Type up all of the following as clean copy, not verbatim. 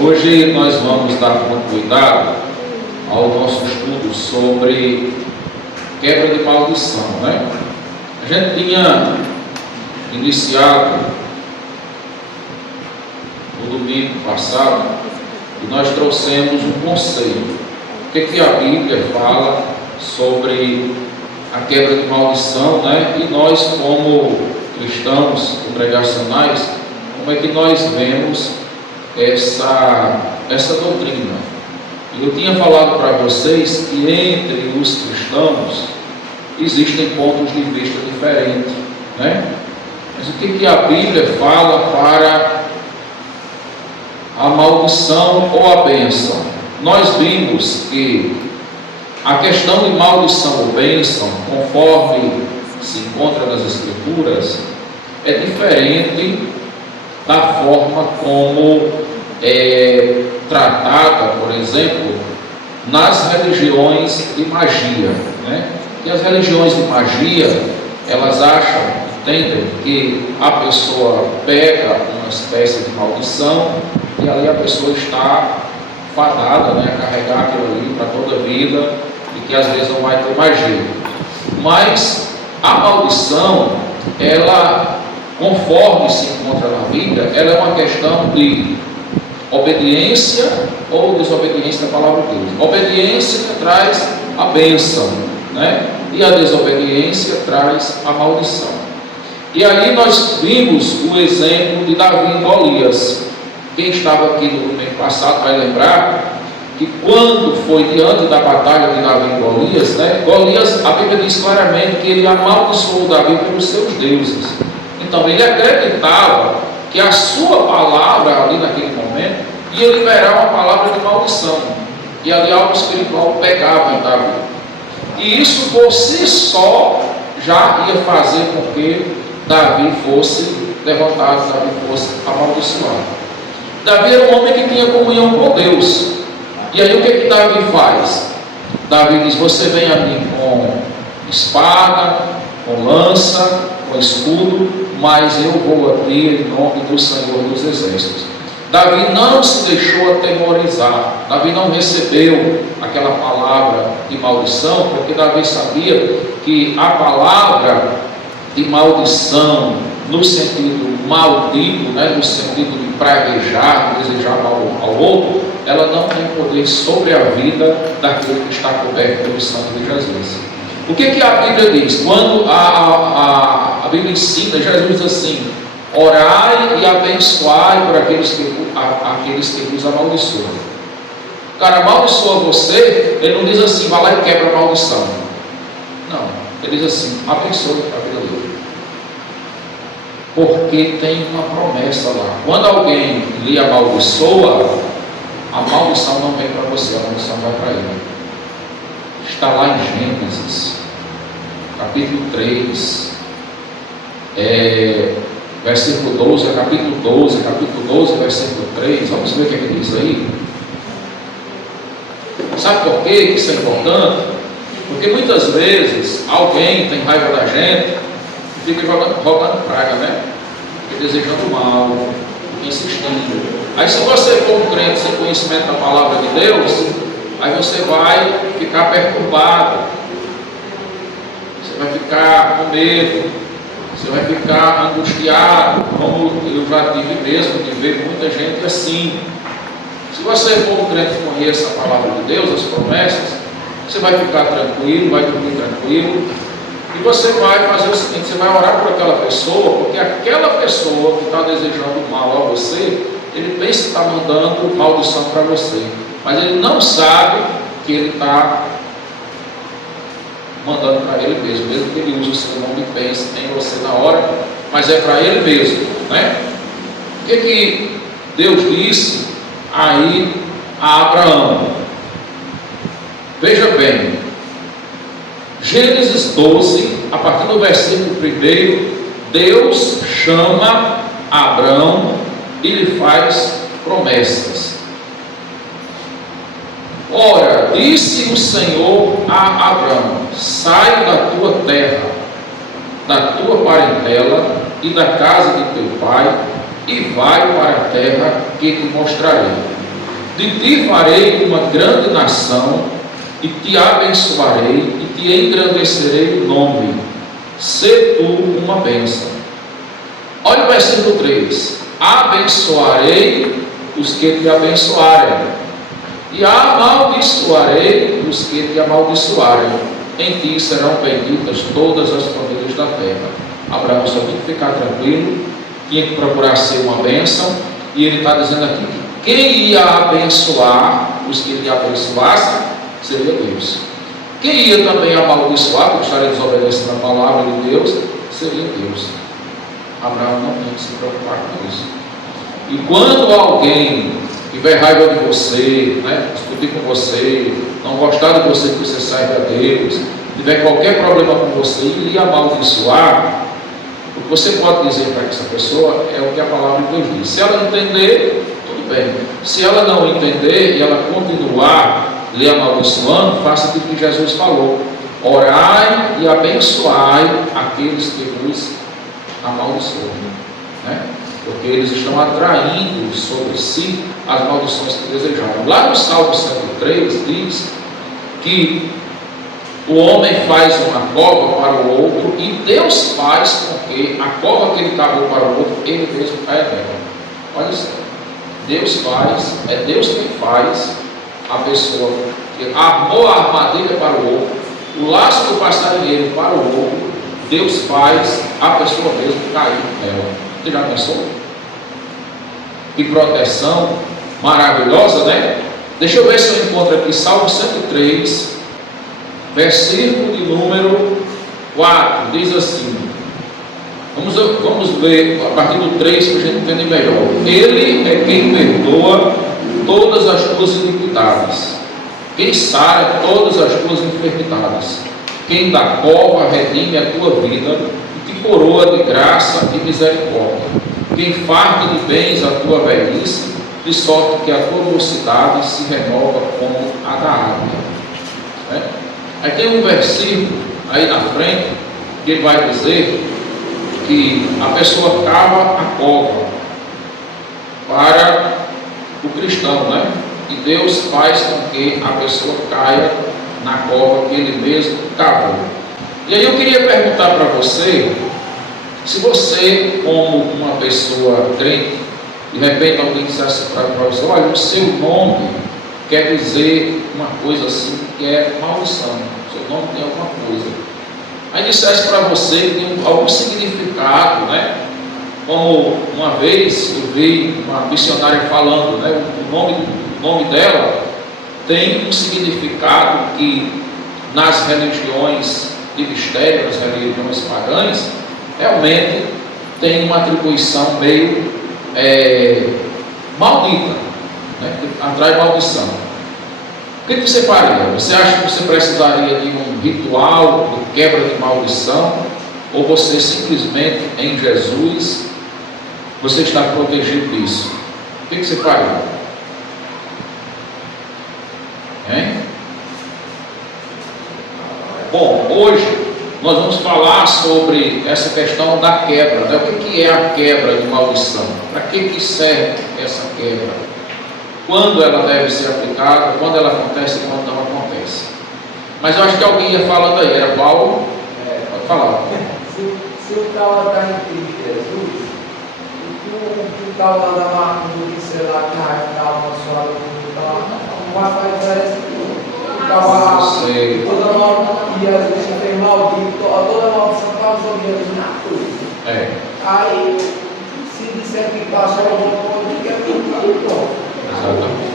Hoje nós vamos dar continuidade ao nosso estudo sobre quebra de maldição, né? A gente tinha iniciado no domingo passado e nós trouxemos um conceito. O que a Bíblia fala sobre a quebra de maldição, né? E nós, como cristãos congregacionais, como é que nós vemos essa doutrina? Eu tinha falado para vocês que entre os cristãos existem pontos de vista diferentes, né? Mas o que a Bíblia fala para a maldição ou a bênção? Nós vimos que a questão de maldição ou bênção, conforme se encontra nas Escrituras, é diferente da forma como é tratada, por exemplo, nas religiões de magia, né? E as religiões de magia, elas entendem que a pessoa pega uma espécie de maldição e ali a pessoa está fadada, né, a carregar aquilo ali para toda a vida e que às vezes não vai ter mais jeito. Mas a maldição, ela, conforme se encontra na Bíblia, ela é uma questão de obediência ou desobediência da palavra de Deus. Obediência traz a bênção, né? E a desobediência traz a maldição. E aí nós vimos o exemplo de Davi e Golias. Quem estava aqui no domingo passado vai lembrar que quando foi diante da batalha de Davi e Golias, né? Golias, a Bíblia diz claramente que ele amaldiçoou Davi pelos seus deuses. Então ele acreditava que a sua palavra ali naquele momento ia liberar uma palavra de maldição, e ali algo espiritual pegava em Davi, e isso por si só já ia fazer com que Davi fosse derrotado, Davi fosse amaldiçoado. Davi era um homem que tinha comunhão com Deus, e aí o que Davi faz? Davi diz: você vem a mim com espada, com lança, com escudo, mas eu vou a ti em nome do Senhor dos Exércitos. Davi não se deixou atemorizar, Davi não recebeu aquela palavra de maldição, porque Davi sabia que a palavra de maldição, no sentido maldito, né, no sentido de praguejar, desejar mal ao outro, ela não tem poder sobre a vida daquele que está coberto pelo sangue de Jesus. O que a Bíblia diz? Quando a Bíblia ensina, Jesus diz assim: orai e abençoai por aqueles que vos amaldiçoam. O cara amaldiçoa você, ele não diz assim: vai lá e quebra a maldição. Não, ele diz assim: abençoe a vida dele. Porque tem uma promessa lá. Quando alguém lhe amaldiçoa, a maldição não vem para você, a maldição vai para ele. Está lá em Gênesis, capítulo 3, versículo 12, capítulo 12, versículo 3, vamos ver o que ele diz aí. Sabe por que isso é importante? Porque muitas vezes alguém tem raiva da gente e fica jogando praga, né? Fica desejando mal, fica insistindo. Aí se você for um crente sem conhecimento da palavra de Deus, aí você vai ficar perturbado, você vai ficar com medo, você vai ficar angustiado, como eu já tive mesmo de ver muita gente assim. Se você for um crente que conheça a palavra de Deus, as promessas, você vai ficar tranquilo, vai dormir tranquilo, e você vai fazer o seguinte: você vai orar por aquela pessoa, porque aquela pessoa que está desejando mal a você, ele pensa que está mandando maldição para você, mas ele não sabe que ele está mandando para ele mesmo que ele use o seu nome e pense em você na hora, mas é para ele mesmo, né? O que Deus disse aí a Abraão? Veja bem, Gênesis 12, a partir do versículo 1, Deus chama Abraão e lhe faz promessas. Ora, disse o Senhor a Abraão: sai da tua terra, da tua parentela e da casa de teu pai, e vai para a terra que te mostrarei. De ti farei uma grande nação, e te abençoarei, e te engrandecerei o nome. Sê tu uma bênção. Olha o versículo 3. Abençoarei os que te abençoarem, e amaldiçoarei os que te amaldiçoarem. Em ti serão benditas todas as famílias da terra. Abraão só tinha que ficar tranquilo, tinha que procurar ser uma bênção, e ele está dizendo aqui que quem ia abençoar os que lhe abençoassem seria Deus. Quem ia também amaldiçoar, porque estaria desobedecendo a palavra de Deus, seria Deus. Abraão não tem que se preocupar com isso. E quando alguém tiver raiva de você, discutir com você, não gostar de você, que você saiba a Deus, tiver qualquer problema com você e lhe amaldiçoar, o que você pode dizer para essa pessoa é o que a palavra de Deus diz. Se ela entender, tudo bem. Se ela não entender e ela continuar lhe amaldiçoando, faça o que Jesus falou: orai e abençoai aqueles que vos amaldiçoam, porque eles estão atraindo sobre si as maldições que desejaram. Lá no Salmo 103 diz que o homem faz uma cova para o outro, e Deus faz com que a cova que ele cavou para o outro, ele mesmo caia nela. Olha isso. Deus faz, é Deus quem faz a pessoa que armou a armadilha para o outro, o laço do passarinheiro para o outro, Deus faz a pessoa mesmo cair nela. Você já pensou? Que proteção maravilhosa, né? Deixa eu ver se eu encontro aqui Salmo 103, versículo de número 4, diz assim. Vamos ver a partir do 3 para a gente entender melhor. Ele é quem perdoa todas as tuas iniquidades, quem sara todas as tuas enfermidades, quem da cova redime a tua vida e te coroa de graça e misericórdia, quem farta de bens a tua velhice, de sorte que a tua mocidade se renova como a da águia. Aí tem um versículo aí na frente que ele vai dizer que a pessoa cava a cova para o cristão, e Deus faz com que a pessoa caia na cova que ele mesmo cavou. E aí eu queria perguntar para você, se você, como uma pessoa crente, de repente alguém dissesse para você: olha, o seu nome quer dizer uma coisa assim, que é maldição, o seu nome tem alguma coisa. Aí dissesse para você que tem algum significado, como uma vez eu vi uma missionária falando, o nome dela tem um significado que nas religiões de mistério, nas religiões pagãs, realmente tem uma atribuição meio maldita, que atrai maldição. O que você faria? Você acha que você precisaria de um ritual de quebra de maldição? Ou você simplesmente, em Jesus, você está protegido disso? O que você faria? Bom, hoje nós vamos falar sobre essa questão da quebra, O que é a quebra de maldição? Para que serve essa quebra? Quando ela deve ser aplicada, quando ela acontece e quando não acontece. Mas eu acho que alguém ia falando aí, era Paulo? Pode falar. Se o cara está em Cristo Jesus, o cara da macumba, sei lá, que está abençoado, não vai fazer diferença nenhuma. O cara, toda maldição, deixa bem maldito, toda maldição causou Jesus na cruz. Aí, se disser que passou alguma coisa, que é tudo bom. Exatamente.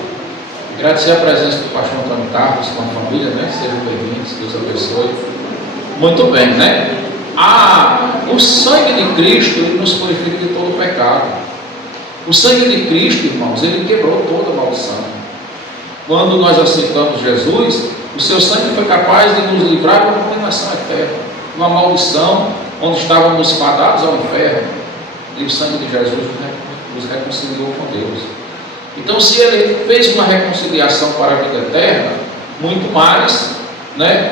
Agradecer a presença do pastor Antônio Carlos com a família, Sejam bem-vindos, Deus abençoe. Muito bem, o sangue de Cristo, ele nos purifica de todo o pecado. O sangue de Cristo, irmãos, ele quebrou toda a maldição. Quando nós aceitamos Jesus, o seu sangue foi capaz de nos livrar da condenação eterna, uma maldição onde estávamos fadados ao inferno, e o sangue de Jesus nos reconciliou com Deus. Então, se ele fez uma reconciliação para a vida eterna, muito mais,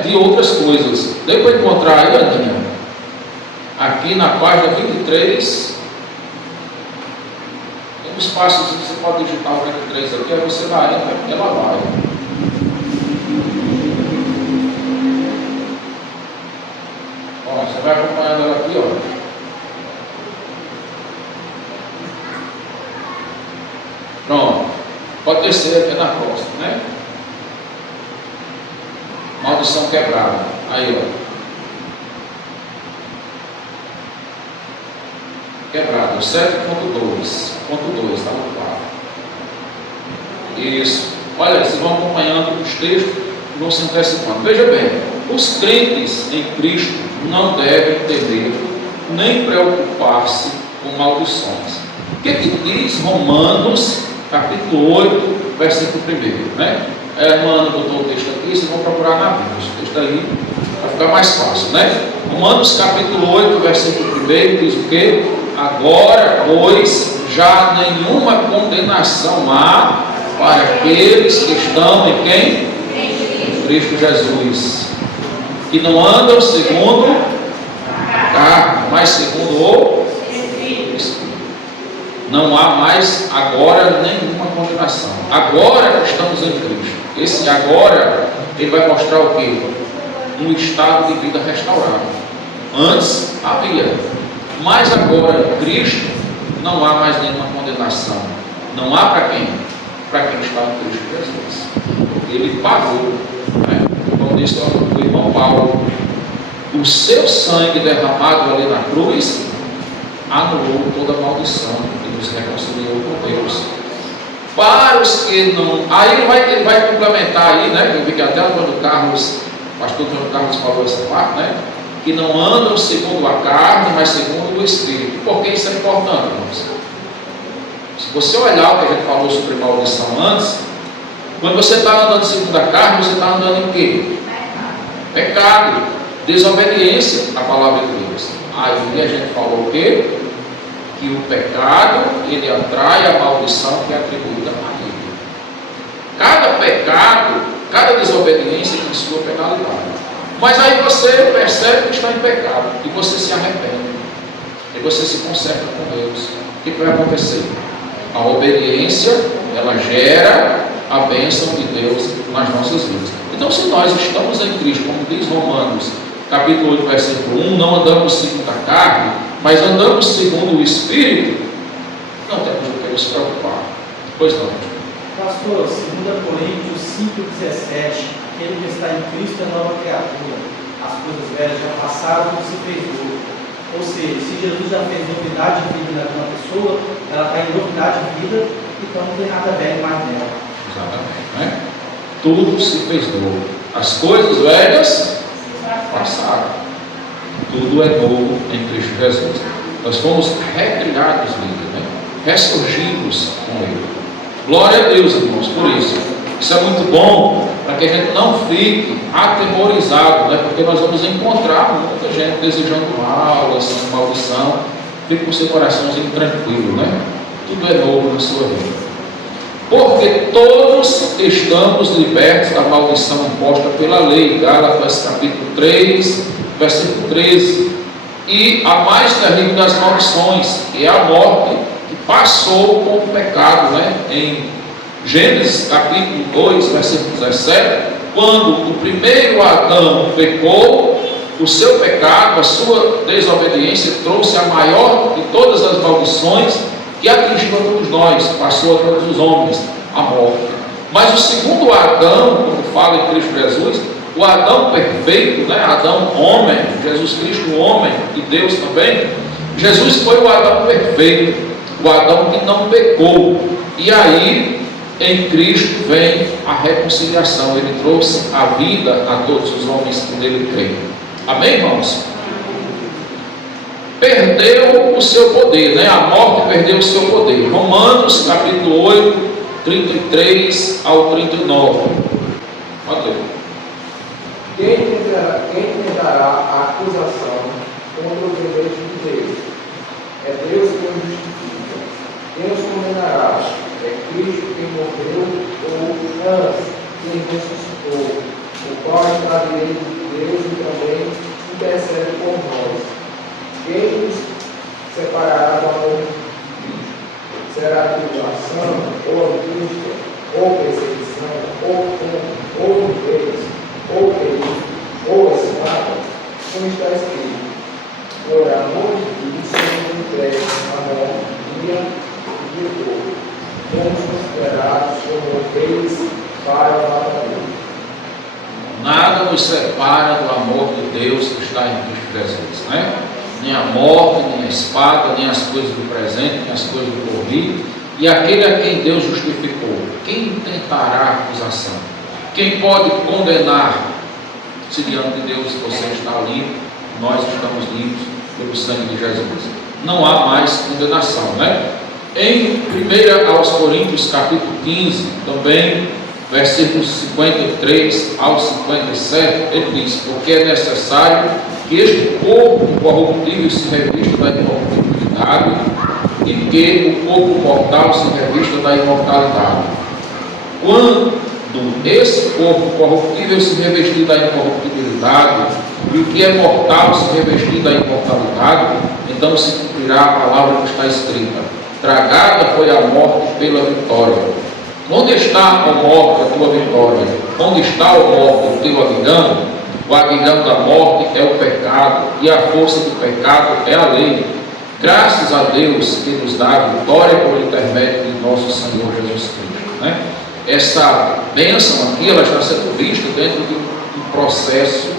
de outras coisas. Deu para encontrar aí, Aninha? Aqui na página 23. Os passos você pode digitar o 43 aqui, aí você vai, ela vai. Ó, você vai acompanhando ela aqui, ó. Pronto. Pode descer até na próxima, né? Maldição quebrada. Aí, ó. Quebrado, 7.2, tá no quadro. Isso. Olha, vocês vão acompanhando os textos e vão se antecipando. Veja bem, os crentes em Cristo não devem temer nem preocupar-se com maldições. O que diz Romanos, capítulo 8, versículo 1, né? Mano, botou o texto aqui, vocês vão procurar na Bíblia. Esse texto aí vai ficar mais fácil, né? Romanos, capítulo 8, versículo 1, diz o quê? Agora, pois, já nenhuma condenação há para aqueles que estão em quem? Em Cristo Jesus. Que não andam segundo a carne, mas segundo o Espírito. Não há mais agora nenhuma condenação. Agora estamos em Cristo. Esse agora, ele vai mostrar o quê? Um estado de vida restaurado. Antes havia. Mas agora em Cristo não há mais nenhuma condenação. Não há para quem? Para quem está em Cristo Jesus. Ele pagou, né? Como disse o irmão Paulo, o seu sangue derramado ali na cruz anulou toda a maldição e nos reconciliou com Deus. Para os que não. Aí ele vai complementar aí, né? Eu vi que até quando o pastor Carlos falou essa parte, né? Que não andam segundo a carne, mas segundo o Espírito. Por que isso é importante, irmãos? Se você olhar o que a gente falou sobre maldição antes, quando você está andando segundo a carne, você está andando em quê? Pecado, desobediência à palavra de Deus. Aí a gente falou o quê? Que o pecado, ele atrai a maldição que é atribuída a ele. Cada pecado, cada desobediência tem sua penalidade. Mas aí você percebe que está em pecado, e você se arrepende, e você se conserta com Deus. O que vai acontecer? A obediência, ela gera a bênção de Deus nas nossas vidas. Então, se nós estamos em Cristo, como diz Romanos, capítulo 8, versículo 1, não andamos segundo a carne, mas andamos segundo o Espírito, não temos o que nos preocupar. Pois não. Pastor, 2 Coríntios 5,17, aquele que está em Cristo é nova criatura, as coisas velhas já passaram, não se fez novo. Ou seja, se Jesus já fez novidade de vida na uma pessoa, ela está em novidade de vida, então não tem nada velho mais nela. Exatamente, né? Tudo se fez novo. As coisas velhas passaram. Tudo é novo em Cristo Jesus. Nós fomos recriados nele, né? Ressurgidos com ele. Glória a Deus, irmãos, por isso. Isso é muito bom para que a gente não fique atemorizado, né? Porque nós vamos encontrar muita gente desejando mal, assim, maldição. Fique com o seu coraçãozinho tranquilo, né? Tudo é novo na sua vida. Porque todos estamos libertos da maldição imposta pela lei. Gálatas capítulo 3, versículo 13. E a mais terrível das maldições é a morte, que passou com o pecado, né? Em Gênesis capítulo 2, versículo 17, quando o primeiro Adão pecou, o seu pecado, a sua desobediência trouxe a maior de todas as maldições que atingiu a todos nós, passou a todos os homens, a morte. Mas o segundo Adão, como fala em Cristo Jesus, o Adão perfeito, né? Adão homem, Jesus Cristo homem e Deus também, Jesus foi o Adão perfeito, o Adão que não pecou. E aí, em Cristo vem a reconciliação. Ele trouxe a vida a todos os homens que nele creem. Amém, irmãos? Perdeu o seu poder, né? A morte perdeu o seu poder. Romanos capítulo 8, 33 ao 39. Pode ler. Quem tentará a acusação contra os eleitos de Deus? É Deus quem os justifica. Quem os condenará? É Cristo quem morreu, ou antes, quem ressuscitou, o qual está direito de Deus e também intercede por nós. Quem nos separará do amor de Cristo? Será que tribulação, ou angústia, ou perseguição, ou fome, ou nudez, ou perigo, ou espada, como está escrito: por amor de ti, seremos entregues à morte dia e dia todo. Fomos considerados como ovelhas para a matadouro. Nada nos separa do amor de Deus que está em Cristo Jesus, né? Nem a morte, nem a espada, nem as coisas do presente, nem as coisas do porvir. E aquele a quem Deus justificou, quem tentará acusação? Quem pode condenar? Se diante de Deus você está limpo, nós estamos limpos pelo sangue de Jesus. Não há mais condenação, né? Em 1 aos Coríntios, capítulo 15, também, versículos 53 ao 57, ele diz: porque é necessário que este corpo corruptível se revista da incorruptibilidade e que o corpo mortal se revista da imortalidade. Quando esse corpo corruptível se revestir da incorruptibilidade e o que é mortal se revestir da imortalidade, então se cumprirá a palavra que está escrita: tragada foi a morte pela vitória. Onde está, ó morte, a tua vitória? Onde está, ó morte, o teu aguilhão? O aguilhão da morte é o pecado, e a força do pecado é a lei. Graças a Deus que nos dá a vitória por intermédio de nosso Senhor Jesus Cristo, né? Essa bênção aqui, ela está sendo vista dentro de um processo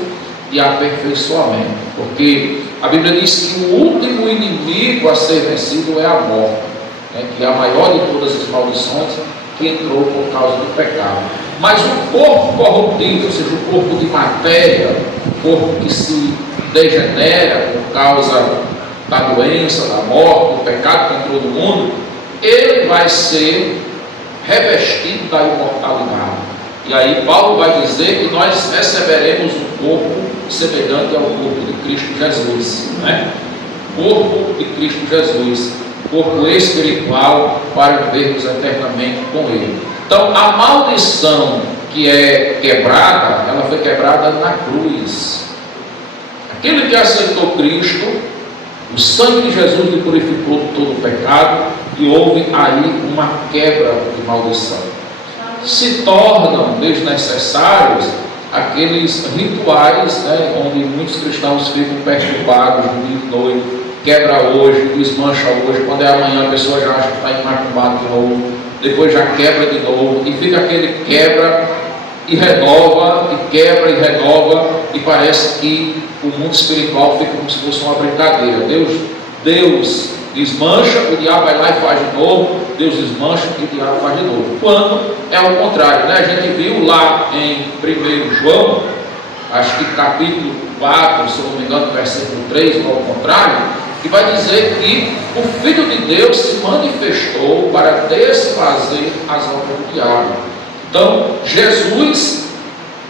de aperfeiçoamento, porque a Bíblia diz que o último inimigo a ser vencido é a morte, né? Que é a maior de todas as maldições, que entrou por causa do pecado. Mas o corpo corruptível, ou seja, o corpo de matéria, o corpo que se degenera por causa da doença, da morte, do pecado que entrou no mundo, ele vai ser revestido da imortalidade. E aí Paulo vai dizer que nós receberemos um corpo semelhante ao corpo de Cristo Jesus, né? Corpo de Cristo Jesus, corpo espiritual, para vivermos eternamente com Ele. Então, a maldição que é quebrada, ela foi quebrada na cruz. Aquele que aceitou Cristo, o sangue de Jesus lhe purificou de todo o pecado, e houve aí uma quebra de maldição. Se tornam desnecessários aqueles rituais, né, onde muitos cristãos ficam perturbados no dia de noite, quebra hoje, desmancha hoje, quando é amanhã a pessoa já acha que está imaculado de novo, depois já quebra de novo, e fica aquele quebra e renova, e quebra e renova, e parece que o mundo espiritual fica como se fosse uma brincadeira. Deus desmancha, o diabo vai lá e faz de novo, Deus desmancha e o diabo faz de novo. Quando é o contrário, né? A gente viu lá em 1 João, acho que capítulo 4, se não me engano, versículo 3, ou ao contrário, que vai dizer que o Filho de Deus se manifestou para desfazer as obras do diabo. Então, Jesus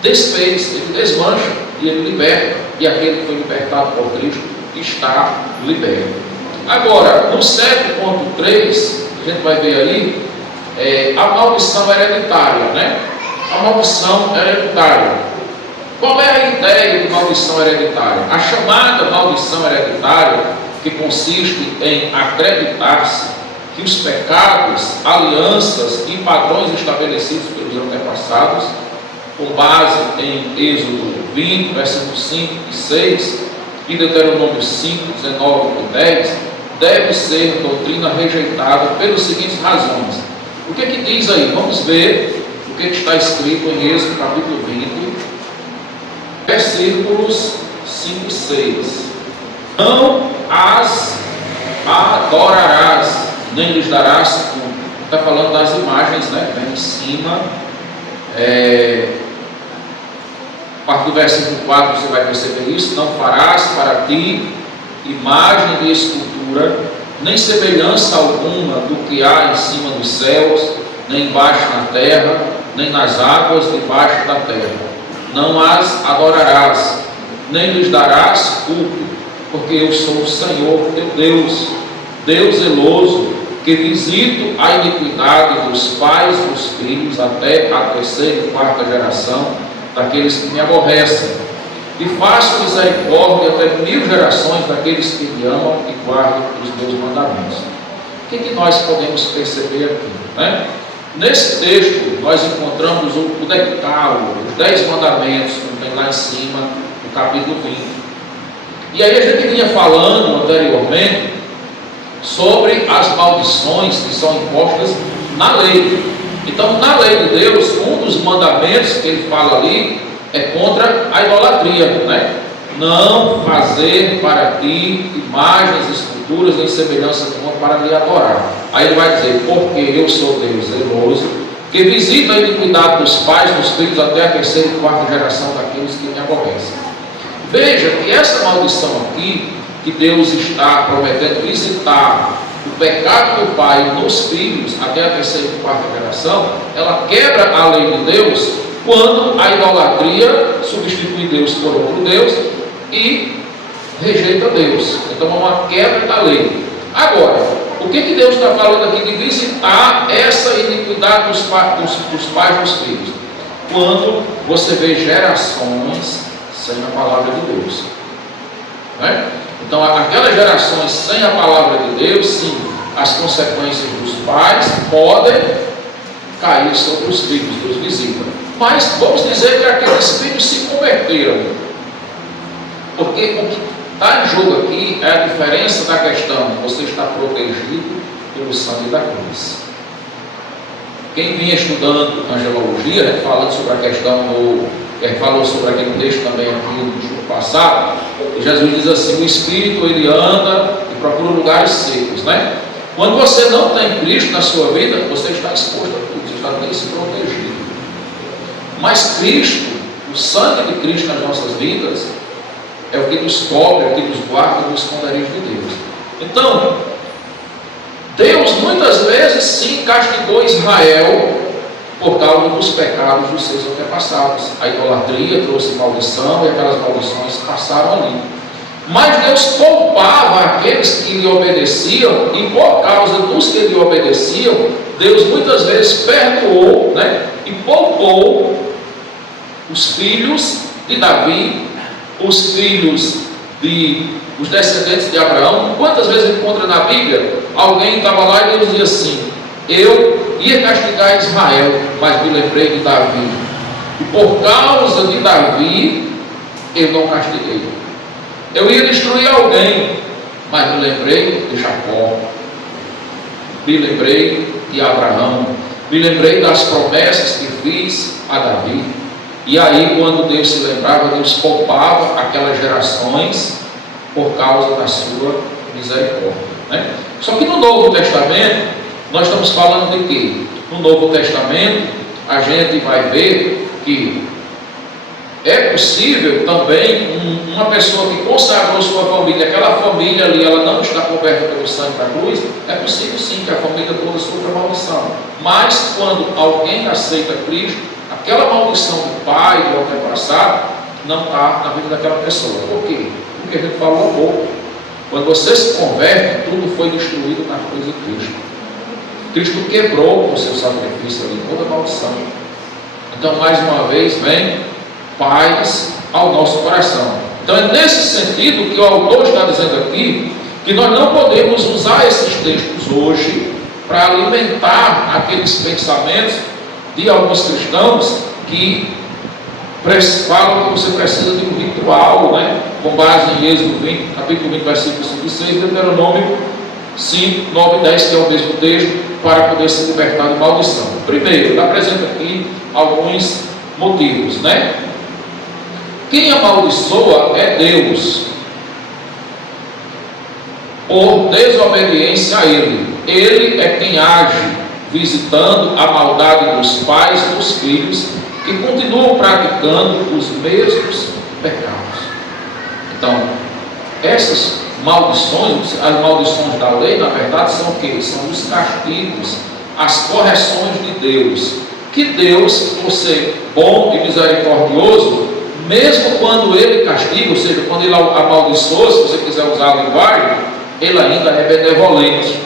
desfez, ele desmancha e ele liberta, e aquele que foi libertado por Cristo está liberto. Agora, no 7.3, a gente vai ver ali, a maldição hereditária, né? A maldição hereditária. Qual é a ideia de maldição hereditária? A chamada maldição hereditária, que consiste em acreditar-se que os pecados, alianças e padrões estabelecidos pelos antepassados, com base em Êxodo 20, versículos 5 e 6, e Deuteronômio 5, 19 e 10, deve ser doutrina rejeitada pelas seguintes razões. O que diz aí? Vamos ver o que está escrito em Êxodo capítulo 20, versículos 5 e 6. Não as adorarás, nem lhes darás culto. Está falando das imagens, né? Vem em cima. A partir do versículo 4 você vai perceber isso. Não farás para ti imagem de escultura, nem semelhança alguma do que há em cima dos céus, nem embaixo na terra, nem nas águas debaixo da terra. Não as adorarás, nem lhes darás culto, porque eu sou o Senhor teu Deus, Deus zeloso, que visito a iniquidade dos pais e dos filhos até a terceira e quarta geração daqueles que me aborrecem, e faço misericórdia até 1000 gerações daqueles que me amam e guardam os meus mandamentos. O que nós podemos perceber aqui, né? Nesse texto, nós encontramos o decálogo, os 10 mandamentos, que tem lá em cima, no capítulo 20. E aí a gente vinha falando anteriormente sobre as maldições que são impostas na lei. Então, na lei de Deus, um dos mandamentos que ele fala ali é contra a idolatria, né? Não fazer para ti imagens, esculturas em semelhança de uma para lhe adorar. Aí ele vai dizer, porque eu sou Deus zeloso, que visita a iniquidade dos pais, dos filhos, até a terceira e quarta geração daqueles que me aborrecem. Veja que essa maldição aqui, que Deus está prometendo visitar o pecado do pai nos filhos, até a terceira e quarta geração, ela quebra a lei de Deus, quando a idolatria substitui Deus por outro Deus e rejeita Deus. Então é uma quebra da lei. Agora, o que Deus está falando aqui de visitar essa iniquidade dos pais dos filhos? Quando você vê gerações sem a palavra de Deus, né? Então aquelas gerações sem a palavra de Deus, sim, as consequências dos pais podem cair sobre os filhos. Deus visita. Mas vamos dizer que aqueles filhos se converteram, porque o que está em jogo aqui é a diferença da questão: você está protegido pelo sangue da cruz. Quem vinha estudando angelologia, falando sobre a questão falou sobre aquele texto também aqui no jogo passado, e Jesus diz assim: o Espírito ele anda e procura lugares secos, né? Quando você não tem Cristo na sua vida, você está exposto a tudo, você está desprotegido. Mas Cristo, o sangue de Cristo nas nossas vidas, é o que nos cobre, é o que nos guarda dos esconderijos de Deus. Então, Deus muitas vezes sim castigou Israel por causa dos pecados dos seus antepassados. A idolatria trouxe maldição e aquelas maldições passaram ali. Mas Deus poupava aqueles que lhe obedeciam, e por causa dos que lhe obedeciam, Deus muitas vezes perdoou, né, e poupou os filhos de Davi, os filhos os descendentes de Abraão. Quantas vezes encontra na Bíblia alguém estava lá e Deus dizia assim: eu ia castigar Israel, mas me lembrei de Davi, e por causa de Davi eu não castiguei. Eu ia destruir alguém, mas me lembrei de Jacó, me lembrei de Abraão, me lembrei das promessas que fiz a Davi. E aí, quando Deus se lembrava, Deus poupava aquelas gerações por causa da sua misericórdia, né? Só que no Novo Testamento, nós estamos falando de quê? No Novo Testamento, a gente vai ver que é possível também uma pessoa que consagrou sua família, aquela família ali, ela não está coberta pelo sangue da cruz, é possível sim que a família toda sofra maldição. Mas quando alguém aceita Cristo, aquela maldição do pai, do antepassado, não está na vida daquela pessoa. Por quê? Porque a gente falou há pouco. Quando você se converte, tudo foi destruído na cruz de Cristo. Cristo quebrou com o seu sacrifício ali toda a maldição. Então, mais uma vez, vem paz ao nosso coração. Então, é nesse sentido que o autor está dizendo aqui que nós não podemos usar esses textos hoje para alimentar aqueles pensamentos de alguns cristãos que falam que você precisa de um ritual, né? Com base em Êxodo 20, capítulo 20, versículo 5 e 6, Deuteronômio 5, 9 e 10, que é o mesmo texto, para poder se libertar de maldição. Primeiro, ele apresenta aqui alguns motivos, né? Quem amaldiçoa é Deus, por desobediência a Ele. Ele é quem age, visitando a maldade dos pais e dos filhos, que continuam praticando os mesmos pecados. Então, essas maldições, as maldições da lei, na verdade, são o quê? São os castigos, as correções de Deus. Que Deus, por ser bom e misericordioso, mesmo quando Ele castiga, ou seja, quando Ele amaldiçoa, se você quiser usar a linguagem, Ele ainda é benevolente.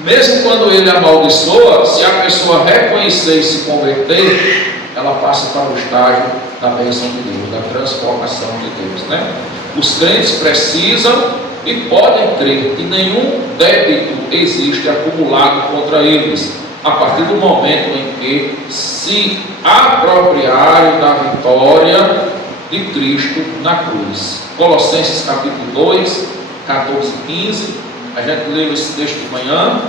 Mesmo quando Ele amaldiçoa, se a pessoa reconhecer e se converter, ela passa para o estágio da bênção de Deus, da transformação de Deus, né? Os crentes precisam e podem crer que nenhum débito existe acumulado contra eles, a partir do momento em que se apropriarem da vitória de Cristo na cruz. Colossenses capítulo 2, 14 e 15, a gente leu esse texto de manhã,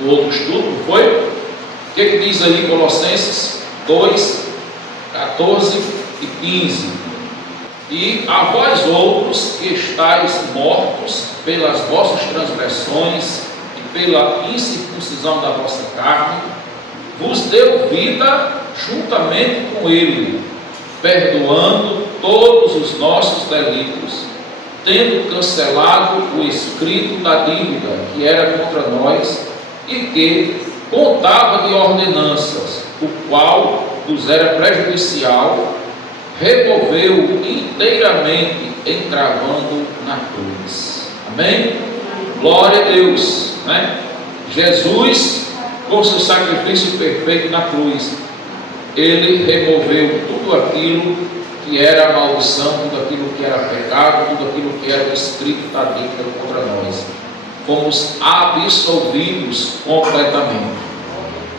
no outro estudo, não foi? O que diz aí Colossenses 2, 14 e 15? E a vós outros que estáis mortos pelas vossas transgressões e pela incircuncisão da vossa carne, vos deu vida juntamente com ele, perdoando todos os nossos delitos, tendo cancelado o escrito da dívida que era contra nós e que contava de ordenanças, o qual nos era prejudicial, removeu inteiramente, encravando na cruz. Amém? Glória a Deus, né? Jesus, com seu sacrifício perfeito na cruz, ele removeu tudo aquilo que era maldição, tudo aquilo que era pecado, tudo aquilo que era o escrito da dívida contra nós. Fomos absolvidos completamente.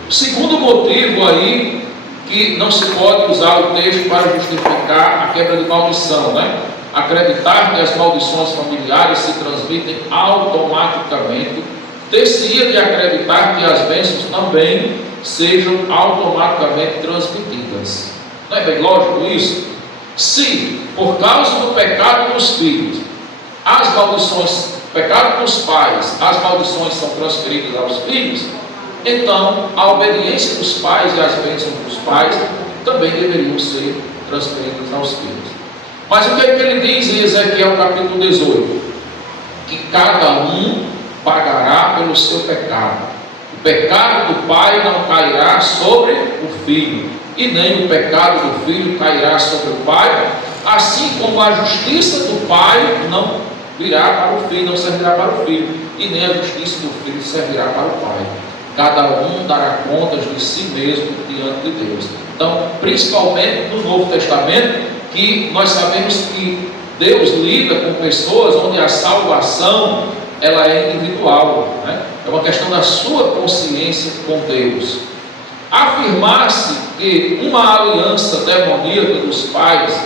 O segundo motivo aí, que não se pode usar o texto para justificar a quebra de maldição, né? Acreditar que as maldições familiares se transmitem automaticamente, ter-se-ia de acreditar que as bênçãos também sejam automaticamente transmitidas. Não é bem lógico isso? Se, por causa do pecado dos filhos, as maldições, pecado dos pais, as maldições são transferidas aos filhos, então a obediência dos pais e as bênçãos dos pais também deveriam ser transferidas aos filhos. Mas o que é que ele diz em Ezequiel capítulo 18? Que cada um pagará pelo seu pecado. O pecado do pai não cairá sobre o filho, e nem o pecado do filho cairá sobre o pai, assim como a justiça do pai não virá para o filho, não servirá para o filho, e nem a justiça do filho servirá para o pai. Cada um dará contas de si mesmo diante de Deus. Então, principalmente no Novo Testamento, que nós sabemos que Deus lida com pessoas onde a salvação ela é individual, né? É uma questão da sua consciência com Deus. Afirmar-se que uma aliança demoníaca dos pais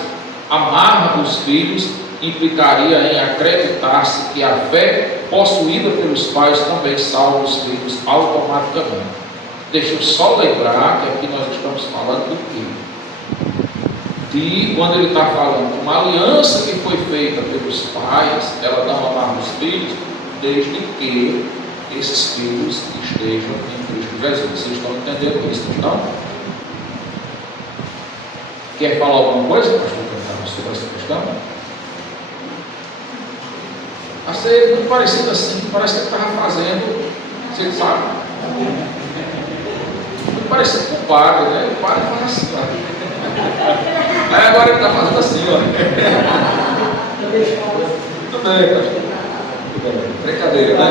amarra os filhos implicaria em acreditar-se que a fé possuída pelos pais também salva os filhos automaticamente. Deixa eu só lembrar que aqui nós estamos falando do quê? De quando ele está falando de uma aliança que foi feita pelos pais, ela não amarra os filhos, desde que esses filhos estejam em Cristo Jesus. Vocês estão entendendo isso, não estão? Quer falar alguma coisa, pastor, sobre essa questão? Achei muito parecido assim, parece que ele estava fazendo, você sabe, muito parecido com o padre, né? O padre faz assim, ó. Aí agora ele está fazendo assim, ó. Tudo bem, pastor. Brincadeira, né?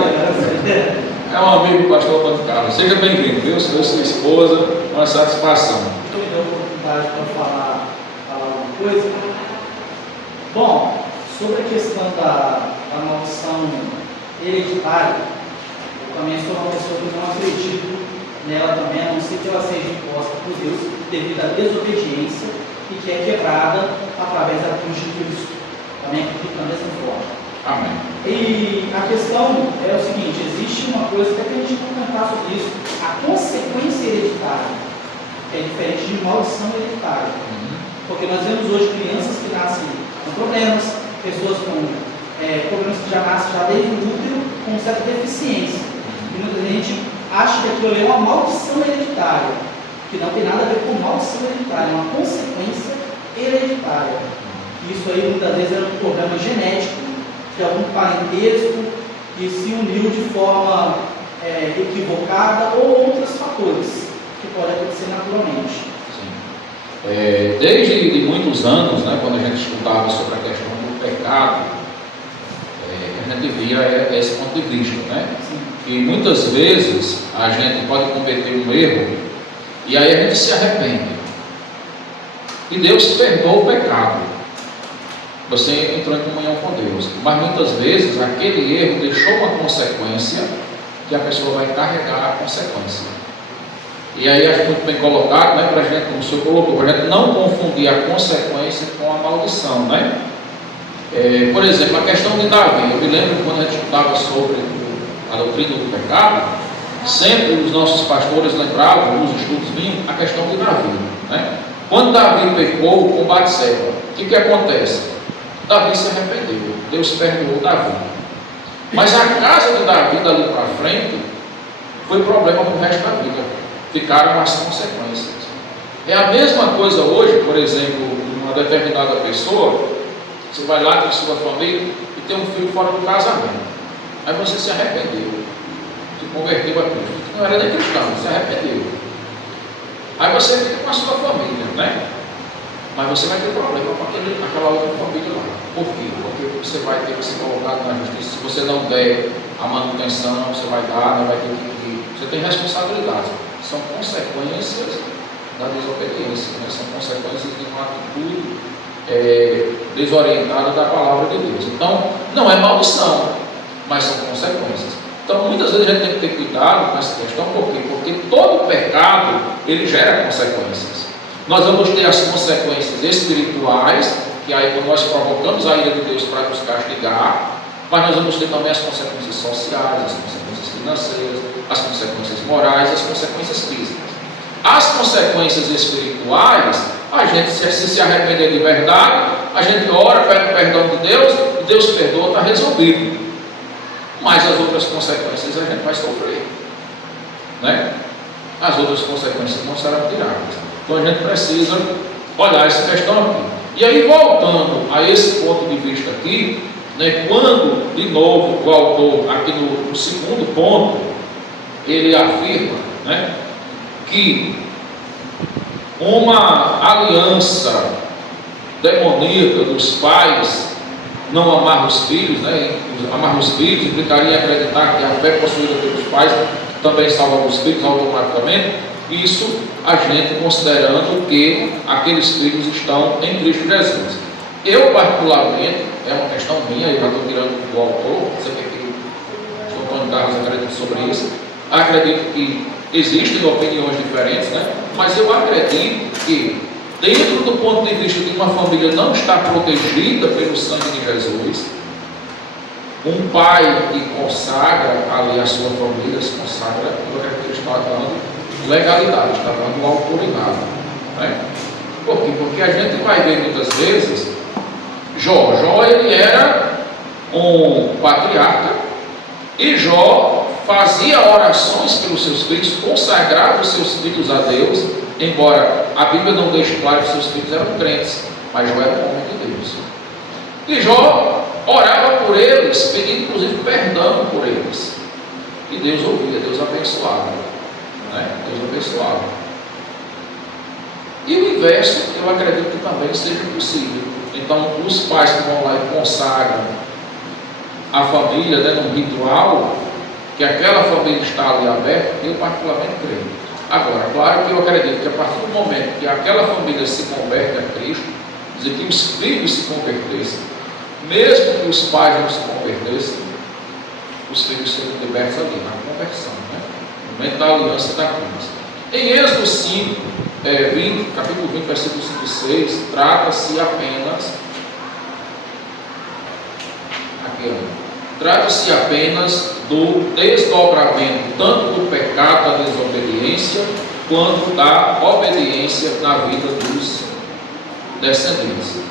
É um amigo do pastor Antônio Carlos. Seja bem-vindo, viu? Sou sua esposa, uma satisfação. Eu me deu a oportunidade para falar alguma coisa. Bom, sobre a questão da maldição hereditária, eu também sou uma pessoa que não acredito nela também, a não ser que ela seja imposta por Deus devido à desobediência e que é quebrada através da cruz de Cristo. Também acredito da mesma forma. Amém. E a questão é o seguinte: existe uma coisa que a gente vai comentar sobre isso, a consequência hereditária, que é diferente de maldição hereditária. Porque nós vemos hoje crianças que nascem com problemas, pessoas com problemas que já nascem já desde o útero com certa deficiência. E muita gente acha que aquilo é uma maldição hereditária, que não tem nada a ver com maldição hereditária, é uma consequência hereditária. Isso aí muitas vezes é um problema genético de algum parentesco que se uniu de forma equivocada ou outros fatores que podem acontecer naturalmente. Sim. Desde muitos anos, né, quando a gente estudava sobre a questão do pecado, a gente via esse ponto de vista, né? Que muitas vezes a gente pode cometer um erro e aí a gente se arrepende e Deus perdoa o pecado. você entrou em comunhão com Deus. Mas muitas vezes aquele erro deixou uma consequência que a pessoa vai carregar a consequência. E aí acho muito bem colocado, né, para a gente, como o senhor colocou, para a gente não confundir a consequência com a maldição, né? Por exemplo, a questão de Davi. Eu me lembro quando a gente estudava sobre a doutrina do pecado, sempre os nossos pastores lembravam, os estudos vinham, a questão de Davi, né? Quando Davi pecou com Batseba, o que acontece? Davi se arrependeu, Deus perdoou Davi. Mas a casa de Davi dali para frente foi problema para o resto da vida. Ficaram as consequências. É a mesma coisa hoje, por exemplo, uma determinada pessoa, você vai lá com sua família e tem um filho fora do casamento. Aí você se arrependeu, se converteu a Cristo. Não era nem cristão, se arrependeu. Aí você fica com a sua família, né? Mas você vai ter problema com aquela outra família lá. Por quê? Porque você vai ter que ser colocado na justiça. Se você não der a manutenção, você vai dar, não vai ter que. Você tem responsabilidade. São consequências da desobediência, né? São consequências de uma atitude desorientada da palavra de Deus. Então, não é maldição, mas são consequências. Então, muitas vezes a gente tem que ter cuidado com essa questão. Por quê? Porque todo pecado, ele gera consequências. Nós vamos ter as consequências espirituais, que aí quando nós provocamos a ira de Deus para nos castigar, mas nós vamos ter também as consequências sociais, as consequências financeiras, as consequências morais, as consequências físicas. As consequências espirituais, a gente se arrepender de verdade, a gente ora, pede o perdão de Deus, e Deus perdoa, está resolvido. Mas as outras consequências a gente vai sofrer, né? As outras consequências não serão tiradas. Então a gente precisa olhar essa questão aqui. E aí, voltando a esse ponto de vista aqui, né, quando, de novo, o autor, aqui no segundo ponto, ele afirma, né, que uma aliança demoníaca dos pais não amar os filhos, né, amar os filhos implicaria acreditar que a fé possuída pelos pais também salva os filhos automaticamente. Isso a gente considerando que aqueles filhos estão em Cristo Jesus. Eu, particularmente, é uma questão minha, eu já estou tirando do autor, você vê que o Antônio Carlos acredita sobre isso. Acredito que existem opiniões diferentes, né? Mas eu acredito que, dentro do ponto de vista de uma família não estar protegida pelo sangue de Jesus, um pai que consagra ali a sua família, se consagra, eu acredito que ele está dando legalidade, está dando autoridade, né? Por quê? Porque a gente vai ver muitas vezes Jó ele era um patriarca e Jó fazia orações pelos seus filhos, consagrava os seus filhos a Deus, embora a Bíblia não deixe claro que seus filhos eram crentes, mas Jó era um homem de Deus. E Jó orava por eles, pedindo inclusive perdão por eles. E Deus ouvia, Deus abençoava, né? Deus abençoava. E o inverso, eu acredito que também seja possível. Então, os pais que vão lá e consagram a família, né, num ritual, que aquela família está ali aberta, eu particularmente creio. Agora, claro que eu acredito que a partir do momento que aquela família se converte a Cristo, dizer que os filhos se convertessem, mesmo que os pais não se convertessem, os filhos serão libertos ali, na conversão, né? No momento da aliança da cruz. Em Êxodo 5, capítulo 20, versículo 5 e 6, trata-se apenas do desdobramento tanto do pecado da desobediência quanto da obediência na vida dos descendentes.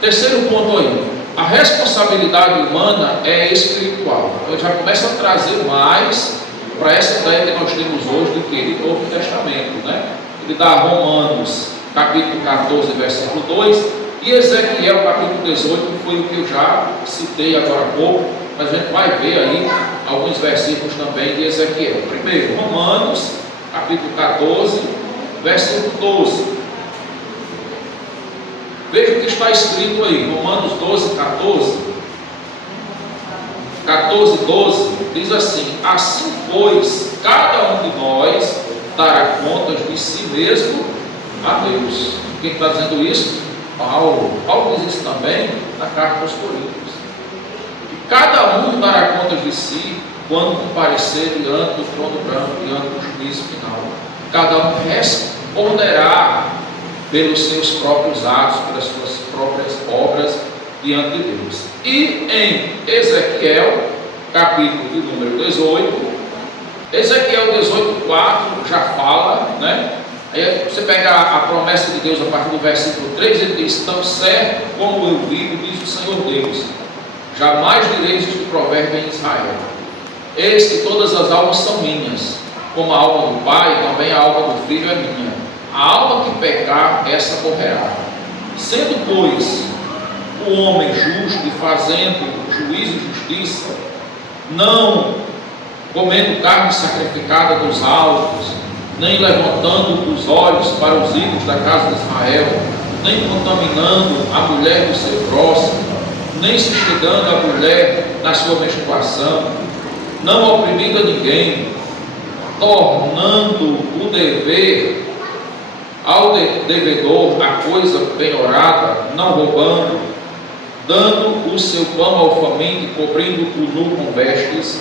Terceiro ponto aí, a responsabilidade humana é espiritual. Eu já começo a trazer mais para essa ideia que nós temos hoje do que do Novo Testamento, né? Ele dá Romanos capítulo 14, versículo 2, e Ezequiel capítulo 18, que foi o que eu já citei agora há pouco, mas a gente vai ver aí alguns versículos também de Ezequiel. Primeiro, Romanos capítulo 14, versículo 12. Veja o que está escrito aí, Romanos 12, 12, diz assim: assim, pois, cada um de nós dará contas de si mesmo a Deus. Quem está dizendo isso? Paulo diz isso também na carta aos Coríntios. E cada um dará contas de si quando comparecer diante do trono branco, diante do juízo final. Cada um responderá pelos seus próprios atos, pelas suas próprias obras diante de Deus. E em Ezequiel, capítulo de número 18, Ezequiel 18:4 já fala, né? Aí você pega a promessa de Deus a partir do versículo 3, ele diz: tão certo como eu vivo, diz o Senhor Deus, jamais direis este provérbio em Israel: eis que todas as almas são minhas, como a alma do pai, também a alma do filho é minha. A alma que pecar, essa morrerá. Sendo, pois, o homem justo e fazendo juízo e justiça, não comendo carne sacrificada dos altos, nem levantando os olhos para os ídolos da casa de Israel, nem contaminando a mulher do seu próximo, nem se chegando à mulher na sua menstruação, não oprimindo a ninguém, tornando o dever ao devedor a coisa penhorada, não roubando, dando o seu pão ao faminto, cobrindo o nu com vestes,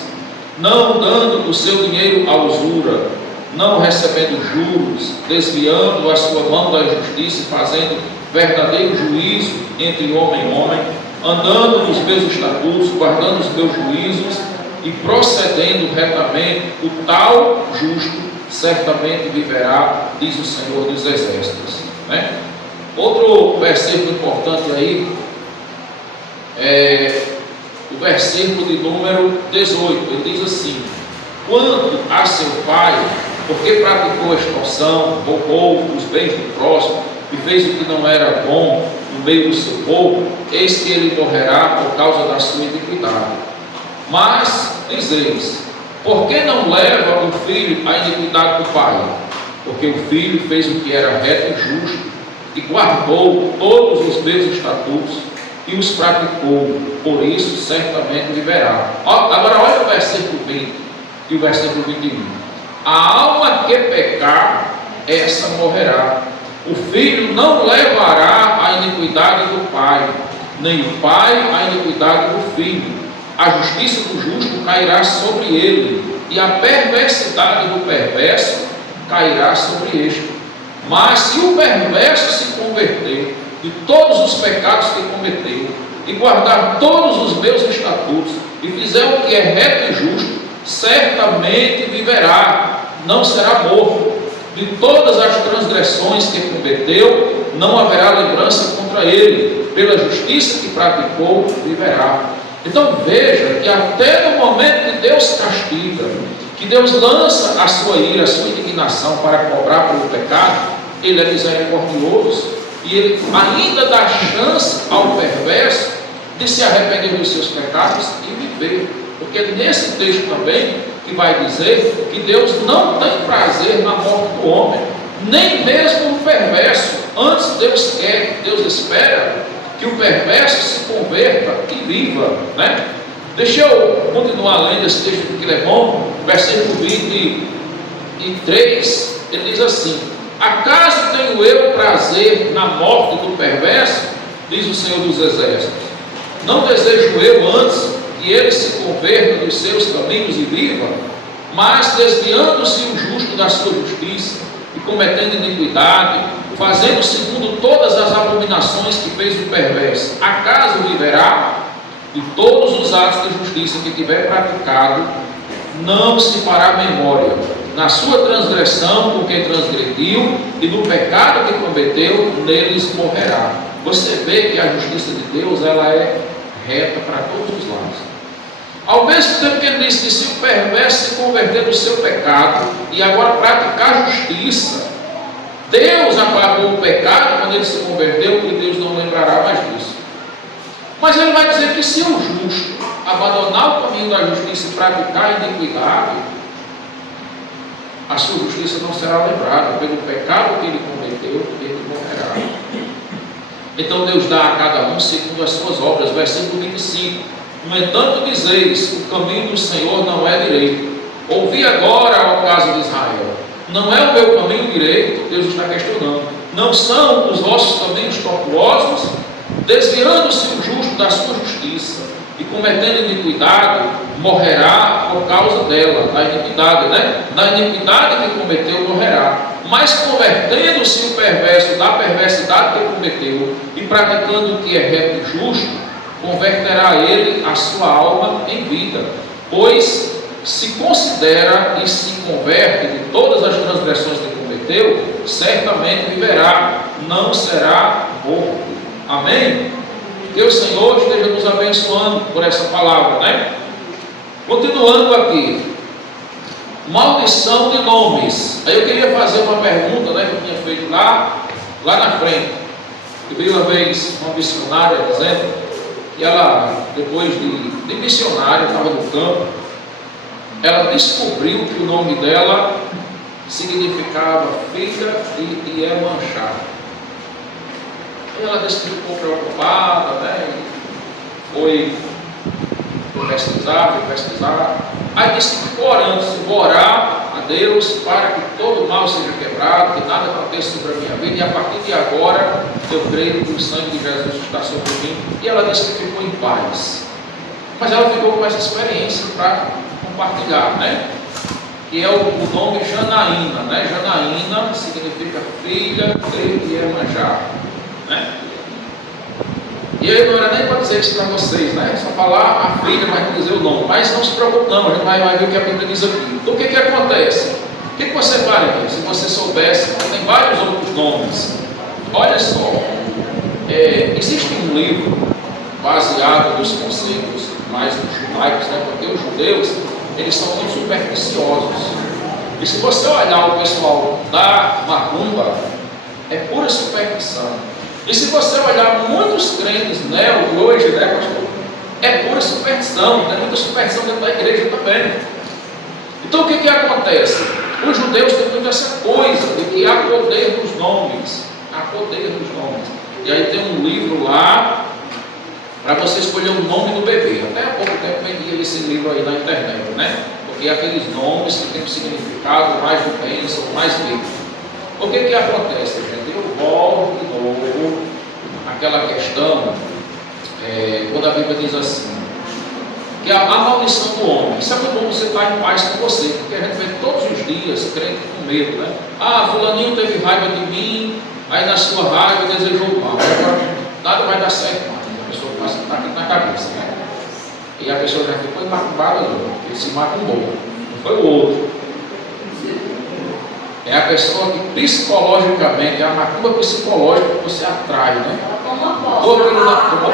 não dando o seu dinheiro à usura, não recebendo juros, desviando a sua mão da justiça e fazendo verdadeiro juízo entre homem e homem, andando nos meus estatutos, guardando os meus juízos e procedendo retamente, o tal justo certamente viverá, diz o Senhor dos Exércitos. Né? Outro versículo importante aí é o versículo de número 18. Ele diz assim: quanto a seu pai, porque praticou extorsão, roubou os bens do próximo e fez o que não era bom no meio do seu povo, eis que ele morrerá por causa da sua iniquidade. Mas dizeis: por que não leva o filho à iniquidade do pai? Porque o filho fez o que era reto e justo e guardou todos os meus estatutos e os praticou, por isso certamente viverá. Agora olha o versículo 20 e o versículo 21. A alma que pecar, essa morrerá. O filho não levará a iniquidade do pai, nem o pai a iniquidade do filho. A justiça do justo cairá sobre ele, e a perversidade do perverso cairá sobre este. Mas se o perverso se converter de todos os pecados que cometeu, e guardar todos os meus estatutos, e fizer o que é reto e justo, certamente viverá, não será morto. De todas as transgressões que cometeu, não haverá lembrança contra ele. Pela justiça que praticou, viverá. Então veja que até no momento que Deus castiga, que Deus lança a sua ira, a sua indignação para cobrar pelo pecado, Ele é misericordioso e Ele ainda dá chance ao perverso de se arrepender dos seus pecados e viver. Porque nesse texto também que vai dizer que Deus não tem prazer na morte do homem, nem mesmo o perverso. Antes Deus quer, Deus espera que o perverso se converta e viva, né? Deixa eu continuar lendo esse texto porque ele é bom. Versículo 23, ele diz assim: acaso tenho eu prazer na morte do perverso? Diz o Senhor dos Exércitos. Não desejo eu antes que ele se converta dos seus caminhos e viva? Mas desviando-se o justo da sua justiça e cometendo iniquidade, fazendo segundo todas as abominações que fez o perverso, acaso viverá? De todos os atos de justiça que tiver praticado, não se fará memória. Na sua transgressão, com quem transgrediu, e no pecado que cometeu, neles morrerá. Você vê que a justiça de Deus, ela é reta para todos os lados. Ao mesmo tempo que ele disse que se o perverso se converter do seu pecado e agora praticar justiça, Deus apagou o pecado quando ele se converteu, e Deus não lembrará mais disso. Mas ele vai dizer que se o justo abandonar o caminho da justiça e praticar a iniquidade, a sua justiça não será lembrada. Pelo pecado que ele cometeu, ele morrerá. Então Deus dá a cada um segundo as suas obras. Versículo 25. No entanto dizeis: o caminho do Senhor não é direito. Ouvi agora ao caso de Israel. Não é o meu caminho direito? Deus está questionando. Não são os vossos caminhos tortuosos? Desviando-se o justo da sua justiça e cometendo iniquidade, morrerá por causa dela, da iniquidade, né? Da iniquidade que cometeu, morrerá. Mas convertendo-se o perverso da perversidade que cometeu e praticando o que é reto e justo, converterá ele a sua alma em vida, pois se considera e se converte de todas as transgressões que cometeu, certamente viverá, não será morto. Amém? Que o Senhor esteja nos abençoando por essa palavra, né? Continuando aqui, maldição de nomes. Aí eu queria fazer uma pergunta, né, que eu tinha feito lá na frente. Eu vi uma vez uma missionária dizendo que ela, depois de missionária, estava no campo, ela descobriu que o nome dela significava filha de Iemanjá. E ela disse que ficou preocupada, né? Foi pesquisar. Aí disse que ficou orando, vou orar a Deus para que todo mal seja quebrado, que nada aconteça sobre a minha vida, e a partir de agora eu creio que o sangue de Jesus está sobre mim. E ela disse que ficou em paz. Mas ela ficou com essa experiência para compartilhar, né? Que é o nome Janaína, né? Janaína significa filha de Iemanjá, né? E aí não era nem para dizer isso para vocês, né? Só falar a filha, mas não dizer o nome. Mas não se preocupe não, a gente vai ver o que a Bíblia diz aqui. Então o que acontece? O que você faria se você soubesse? Tem vários outros nomes. Olha só, existe um livro baseado nos conceitos mais judaicos, né? Porque os judeus, eles são muito supersticiosos. E se você olhar o pessoal da macumba, é pura superstição. E se você olhar muitos crentes hoje, né, pastor, é pura superstição. Tem muita superstição dentro da igreja também. Então o que acontece? Os judeus têm muito essa coisa de que há poder nos nomes. Há poder nos nomes. E aí tem um livro lá para você escolher o nome do bebê. Até há pouco tempo vendia esse livro aí na internet, né? Porque aqueles nomes que têm um significado mais de bênção, mais bíblico. O que acontece, gente? Eu volto de novo àquela questão, quando a Bíblia diz assim, que a maldição do homem. Isso é muito bom você estar em paz com você, porque a gente vê todos os dias crente com medo, né? Fulaninho teve raiva de mim, aí na sua raiva desejou mal. Agora, nada vai dar certo, mas a pessoa passa aqui na cabeça, né? E a pessoa já ficou embacumbada, ele se macumbou, não foi o outro. É a pessoa que psicologicamente, é a macumba psicológica que você atrai, né? Toma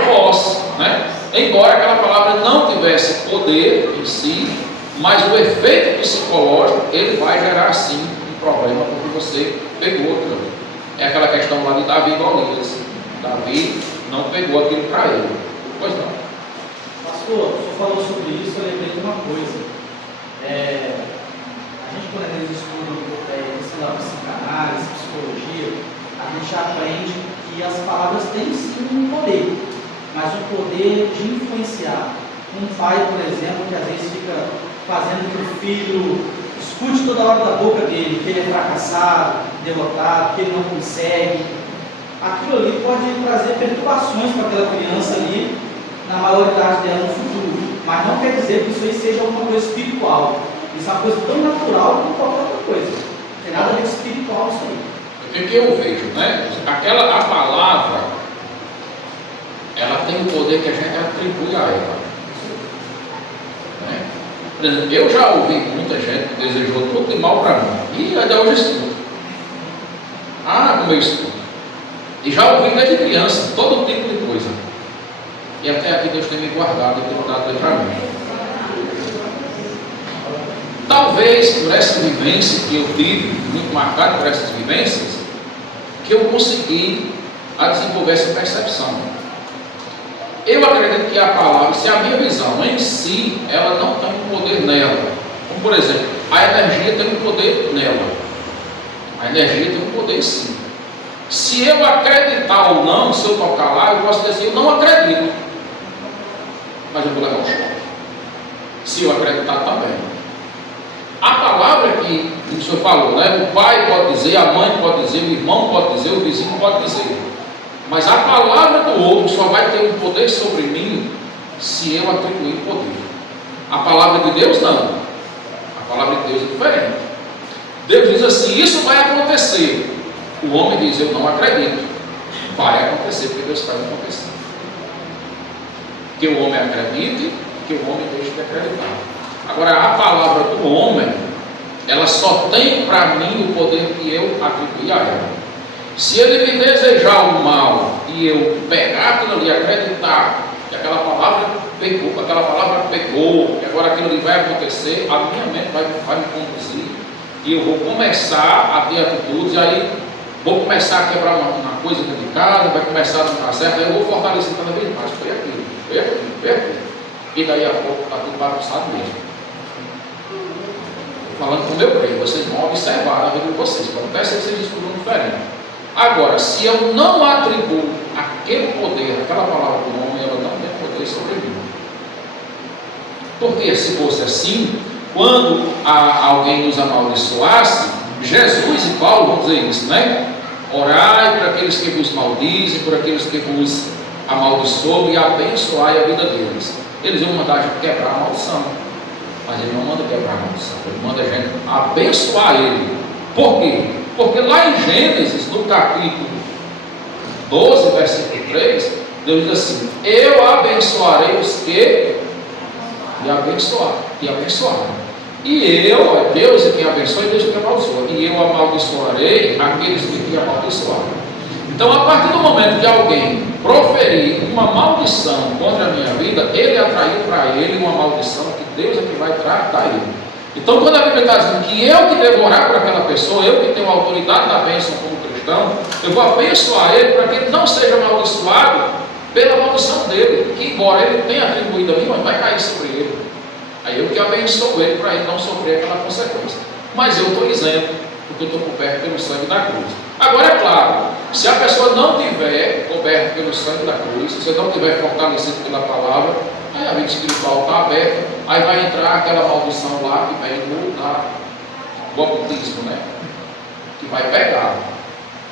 posse, né? Embora aquela palavra não tivesse poder em si, mas o efeito psicológico, ele vai gerar sim um problema, porque você pegou aquilo. É aquela questão lá de Davi e Golias. Davi não pegou aquilo para ele. Pois não. Pastor, o senhor falou sobre isso, eu lembrei de uma coisa. A gente, quando a gente estuda psicanálise, psicologia, a gente aprende que as palavras têm sim um poder, mas um poder de influenciar. Um pai, por exemplo, que às vezes fica fazendo que o filho escute toda hora da boca dele que ele é fracassado, derrotado, que ele não consegue. Aquilo ali pode trazer perturbações para aquela criança ali, na maioridade dela no futuro. Mas não quer dizer que isso aí seja alguma coisa espiritual. Isso é uma coisa tão natural como qualquer outra coisa. Não tem nada a ver com espiritual isso aí. O que eu vejo, né? A palavra, ela tem o poder que a gente atribui a ela. Né? Por exemplo, eu já ouvi muita gente que desejou tudo de mal para mim. E até hoje estudo. Como eu estudo. E já ouvi desde criança, todo tipo de coisa. E até aqui Deus tem me guardado e tem dado para mim. Talvez por essa vivência que eu tive, muito marcado por essas vivências, que eu consegui desenvolver essa percepção. Eu acredito que a palavra, se a minha visão em si, ela não tem um poder nela. Como por exemplo, a energia tem um poder nela. A energia tem um poder sim. Se eu acreditar ou não, se eu tocar lá, eu posso dizer assim, eu não acredito. Mas eu vou levar um choque. Se eu acreditar também. A palavra que o senhor falou, né? O pai pode dizer, a mãe pode dizer, o irmão pode dizer, o vizinho pode dizer. Mas a palavra do outro só vai ter um poder sobre mim se eu atribuir poder. A palavra de Deus não. A palavra de Deus é diferente. Deus diz assim, isso vai acontecer. O homem diz, eu não acredito. Vai acontecer, porque Deus faz acontecer. Que o homem acredite, que o homem deixe de acreditar. Agora, a palavra do homem, ela só tem para mim o poder que eu atribuí a ela. Se ele me desejar o mal e eu pegar aquilo ali, acreditar que aquela palavra pegou, que agora aquilo ali vai acontecer, a minha mente vai me conduzir e eu vou começar a ter atitudes, e aí vou começar a quebrar uma coisa dentro de casa, vai começar a não dar certo, aí eu vou fortalecer cada vez mais. Foi aquilo. E daí a pouco está tudo bagunçado mesmo. Falando como eu creio, vocês vão observar na vida de vocês, pode até ser que vocês descubram diferente. Agora, se eu não atribuo aquele poder, aquela palavra do homem, ela não tem poder sobre mim. Porque se fosse assim, quando alguém nos amaldiçoasse, Jesus e Paulo vão dizer isso, né? Orai por aqueles que vos maldizem, por aqueles que vos amaldiçoam e abençoai a vida deles. Eles vão mandar a gente quebrar a maldição. Mas ele não manda quebrar a maldição, ele manda a gente abençoar ele. Por quê? Porque lá em Gênesis, no capítulo 12, versículo 3, Deus diz assim: eu abençoarei os que me abençoaram. E eu, Deus é quem abençoa e Deus é quem amaldiçoa. E eu amaldiçoarei aqueles que me amaldiçoaram. Então, a partir do momento que alguém proferir uma maldição contra a minha vida, ele atraiu para ele uma maldição que Deus é que vai tratar ele. Então, quando a Bíblia está dizendo que eu que devo orar por aquela pessoa, eu que tenho a autoridade da bênção como cristão, eu vou abençoar ele para que ele não seja amaldiçoado pela maldição dele, que embora ele tenha atribuído a mim, mas vai cair sobre ele. Aí eu que abençoo ele para ele não sofrer aquela consequência. Mas eu estou isento, porque eu estou coberto pelo sangue da cruz. Agora é claro, se a pessoa não tiver coberto pelo sangue da cruz, se você não tiver fortalecido pela palavra, aí a vida espiritual está aberta, aí vai entrar aquela maldição lá que vem do ocultismo, né? Que vai pegar.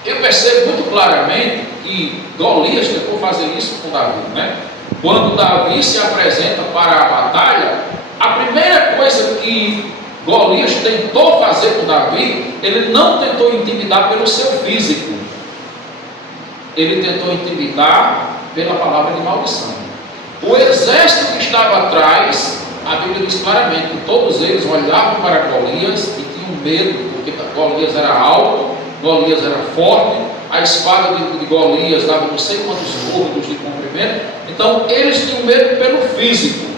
Eu percebo muito claramente que Golias tentou fazer isso com Davi, né? Quando Davi se apresenta para a batalha, a primeira coisa que Golias tentou fazer com Davi, ele não tentou intimidar pelo seu físico, ele tentou intimidar pela palavra de maldição. O exército que estava atrás, a Bíblia diz claramente que todos eles olhavam para Golias e tinham medo, porque Golias era alto, Golias era forte, a espada de Golias dava não sei quantos côvados de comprimento, então eles tinham medo pelo físico.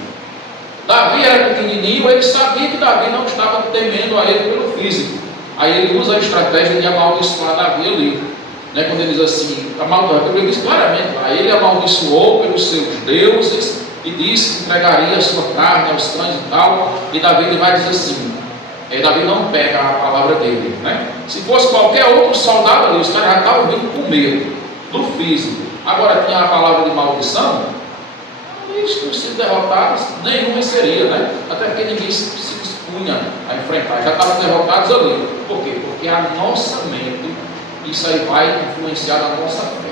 Davi era pequenininho, ele sabia que Davi não estava temendo a ele pelo físico. Aí ele usa a estratégia de amaldiçoar Davi ali, né? Quando ele diz assim, a Bíblia diz claramente lá, ele amaldiçoou pelos seus deuses e disse que entregaria a sua carne aos cães e tal, e Davi ele vai dizer assim, Davi não pega a palavra dele, né? Se fosse qualquer outro soldado ali, os caras já estavam vindo com medo do físico. Agora tinha a palavra de maldição, eles tinham sido derrotados, nenhum seria, né? Até porque ninguém se dispunha a enfrentar, já estavam derrotados ali. Por quê? Porque a nossa mente, isso aí vai influenciar a nossa fé.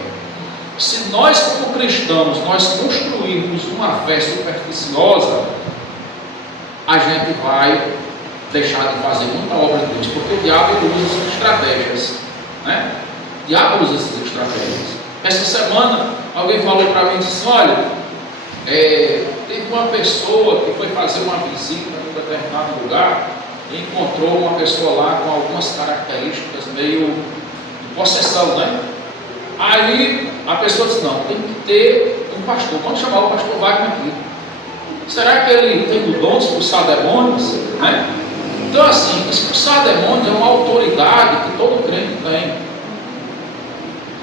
Se nós como cristãos, nós construirmos uma fé supersticiosa, a gente vai deixar de fazer muita obra de Deus, porque o diabo usa essas estratégias, né? O diabo usa essas estratégias. Essa semana, alguém falou para mim e disse, olha, teve uma pessoa que foi fazer uma visita em um determinado lugar e encontrou uma pessoa lá com algumas características meio de possessão, né? Aí a pessoa disse, não, tem que ter um pastor, vamos chamar o pastor Wagner aqui. Será que ele tem o dom de expulsar demônios? Né? Então assim, expulsar demônios é uma autoridade que todo crente tem.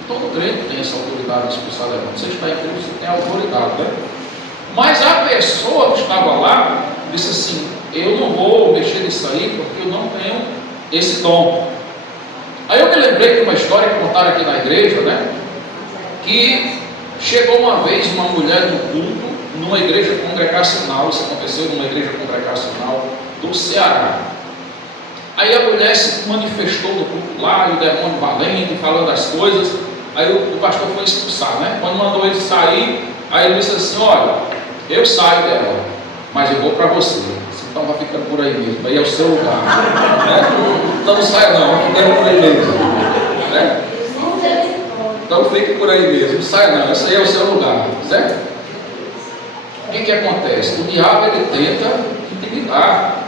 Todo crente tem essa autoridade de expulsar demônios. Você está em Cristo, você tem autoridade, né? Mas a pessoa que estava lá disse assim, eu não vou mexer nisso aí porque eu não tenho esse dom. Aí eu me lembrei de uma história que contaram aqui na igreja, né? Que chegou uma vez uma mulher no culto, numa igreja congregacional, isso aconteceu numa igreja congregacional do Ceará. Aí a mulher se manifestou no culto lá, e o demônio valente, falando as coisas. Aí o pastor foi expulsar, né? Quando mandou ele sair, aí ele disse assim: olha, eu saio dela, mas eu vou para você. Então vai ficando por aí mesmo, aí é o seu lugar, né? Então não saia não, vai ficando por aí mesmo, né? Então fique por aí mesmo, não saia não, esse aí é o seu lugar, certo? O que acontece? O diabo ele tenta intimidar,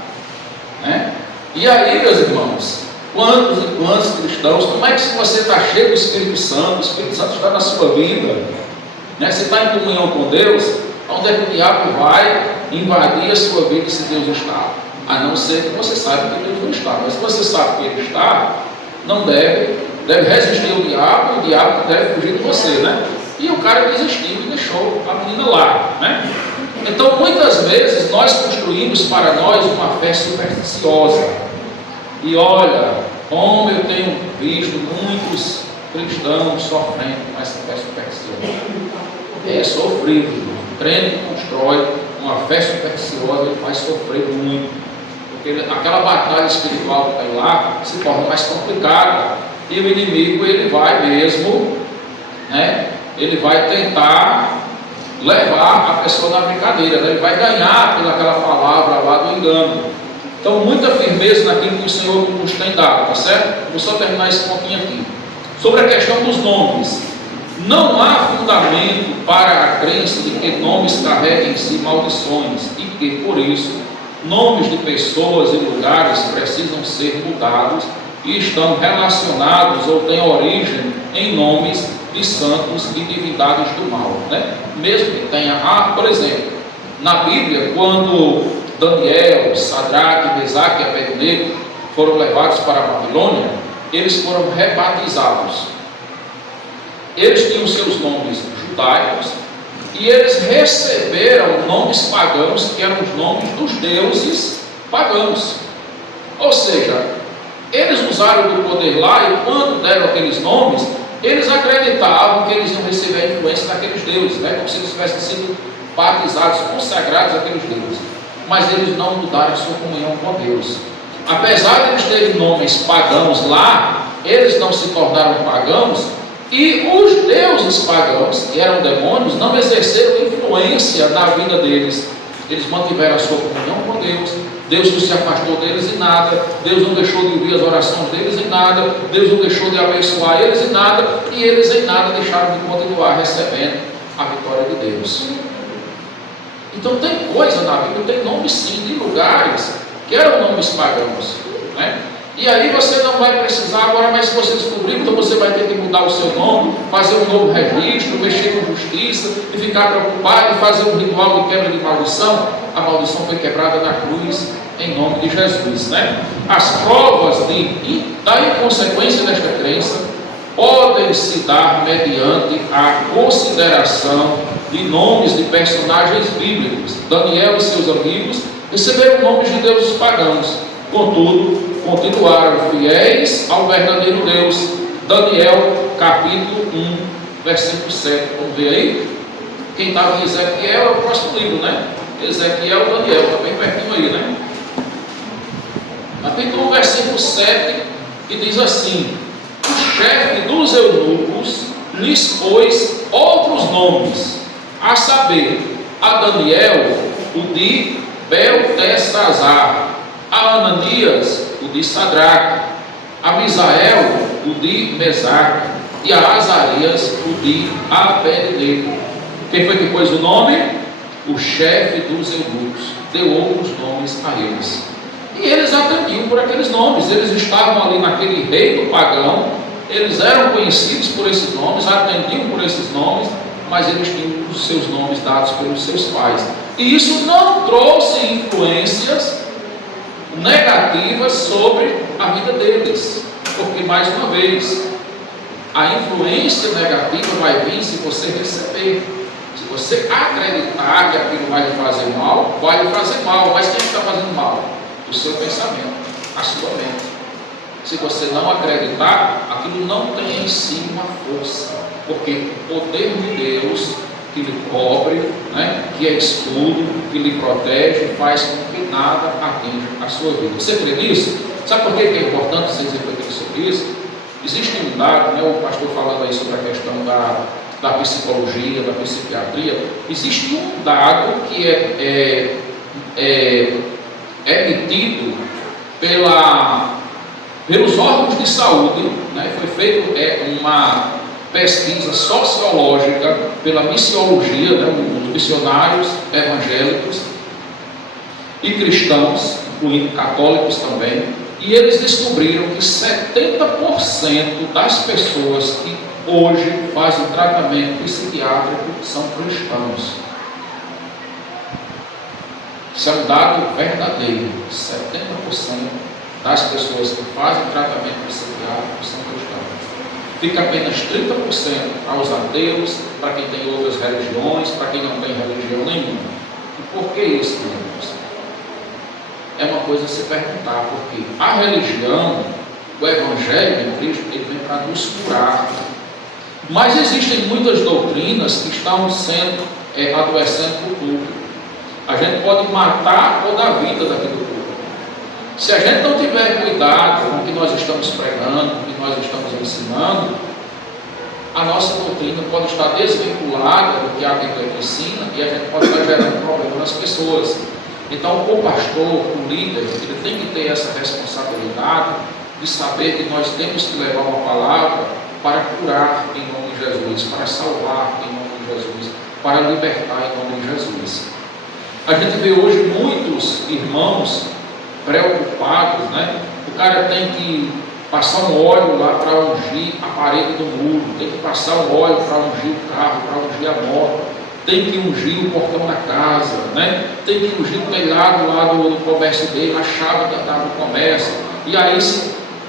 né? E aí, meus irmãos, quantos e quantos cristãos, como é que se você está cheio do Espírito Santo, o Espírito Santo está na sua vida, né? Você está em comunhão com Deus, onde é que o diabo vai invadir a sua vida se Deus está? A não ser que você saiba que Deus não está. Mas se você sabe que Ele está, não deve resistir ao diabo, e o diabo deve fugir de você, né? E o cara desistiu e deixou a menina lá, né? Então, muitas vezes, nós construímos para nós uma fé supersticiosa. E olha, como eu tenho visto muitos cristãos sofrendo com essa fé supersticiosa. É sofrido, irmão. O crente que constrói uma fé supersticiosa, ele vai sofrer muito. Porque aquela batalha espiritual que tem lá se torna mais complicada. E o inimigo, ele vai mesmo, né? Ele vai tentar levar a pessoa na brincadeira, né? Ele vai ganhar pelaquela palavra lá do engano. Então, muita firmeza naquilo que o Senhor nos tem dado, tá certo? Vou só terminar esse pontinho aqui. Sobre a questão dos nomes. Não há fundamento para a crença de que nomes carregam em si maldições e que, por isso, nomes de pessoas e lugares precisam ser mudados e estão relacionados ou têm origem em nomes de santos e divindades do mal, né? Mesmo que tenha, por exemplo, na Bíblia, quando Daniel, Sadraque, Mesaque e Abednego foram levados para a Babilônia, eles foram rebatizados. Eles tinham seus nomes judaicos e eles receberam nomes pagãos, que eram os nomes dos deuses pagãos. Ou seja, eles usaram do poder lá, e quando deram aqueles nomes, eles acreditavam que eles iam receber a influência daqueles deuses, né? Como se eles tivessem sido batizados, consagrados àqueles deuses. Mas eles não mudaram a sua comunhão com Deus. Apesar de eles terem nomes pagãos lá, eles não se tornaram pagãos, e os deuses pagãos, que eram demônios, não exerceram influência na vida deles. Eles mantiveram a sua comunhão com Deus. Deus não se afastou deles em nada. Deus não deixou de ouvir as orações deles em nada. Deus não deixou de abençoar eles em nada. E eles em nada deixaram de continuar recebendo a vitória de Deus. Então tem coisa na Bíblia, tem nomes sim, de lugares que eram nomes pagãos, né? E aí você não vai precisar agora, mas se você descobrir, então você vai ter que mudar o seu nome, fazer um novo registro, mexer com justiça, e ficar preocupado, e fazer um ritual de quebra de maldição. A maldição foi quebrada na cruz, em nome de Jesus, né? As provas da inconsequência desta crença podem se dar mediante a consideração de nomes de personagens bíblicos. Daniel e seus amigos receberam nomes de deuses pagãos, contudo, continuaram fiéis ao verdadeiro Deus. Daniel, capítulo 1, versículo 7. Vamos ver aí? Quem estava em Ezequiel é o próximo livro, né? Ezequiel, Daniel, está bem pertinho aí, né? Capítulo 1, versículo 7, que diz assim: o chefe dos eunucos lhes pôs outros nomes, a saber, a Daniel, o de Beltesazar, a Ananias, o de Sadraque, a Misael, o de Mesaque, e a Azarias, o de Abednego. Quem foi que pôs o nome? O chefe dos eunucos deu outros nomes a eles. E eles atendiam por aqueles nomes. Eles estavam ali naquele reino pagão, eles eram conhecidos por esses nomes, atendiam por esses nomes, mas eles tinham os seus nomes dados pelos seus pais. E isso não trouxe influências negativas sobre a vida deles, porque, mais uma vez, a influência negativa vai vir se você receber. Se você acreditar que aquilo vai lhe fazer mal, vai lhe fazer mal. Mas quem está fazendo mal? O seu pensamento, a sua mente. Se você não acreditar, aquilo não tem em si uma força, porque o poder de Deus que lhe cobre, né, que é escudo, que lhe protege, faz com que nada atinja a sua vida. Você crê nisso? Sabe por que é importante vocês refletirem sobre isso? Existe um dado, né, o pastor falando aí sobre a questão da psicologia, da psiquiatria. Existe um dado que é emitido pelos órgãos de saúde, né? Foi feita uma pesquisa sociológica pela missiologia, né? Os missionários evangélicos e cristãos, incluindo católicos também, e eles descobriram que 70% das pessoas que hoje fazem tratamento psiquiátrico são cristãos. Isso é um dado verdadeiro. 70% das pessoas que fazem tratamento psiquiátrico são cristãos. Fica apenas 30% para os ateus, para quem tem outras religiões, para quem não tem religião nenhuma. E por que isso, meus irmãos? É uma coisa a se perguntar, porque a religião, o Evangelho de Cristo, ele vem para nos curar. Mas existem muitas doutrinas que estão sendo adoecendo o público. A gente pode matar ou dar vida daquele público. Se a gente não tiver cuidado com o que nós estamos pregando, com o que nós estamos ensinando, a nossa doutrina pode estar desvinculada do que a Bíblia ensina e a gente pode estar gerando problema nas pessoas. Então, o pastor, o líder, ele tem que ter essa responsabilidade de saber que nós temos que levar uma palavra para curar em nome de Jesus, para salvar em nome de Jesus, para libertar em nome de Jesus. A gente vê hoje muitos irmãos preocupados, né? O cara tem que passar um óleo lá para ungir a parede do muro, tem que passar um óleo para ungir o carro, para ungir a moto, tem que ungir o portão da casa, né? Tem que ungir o telhado lá do comércio dele, a chave do comércio. E aí,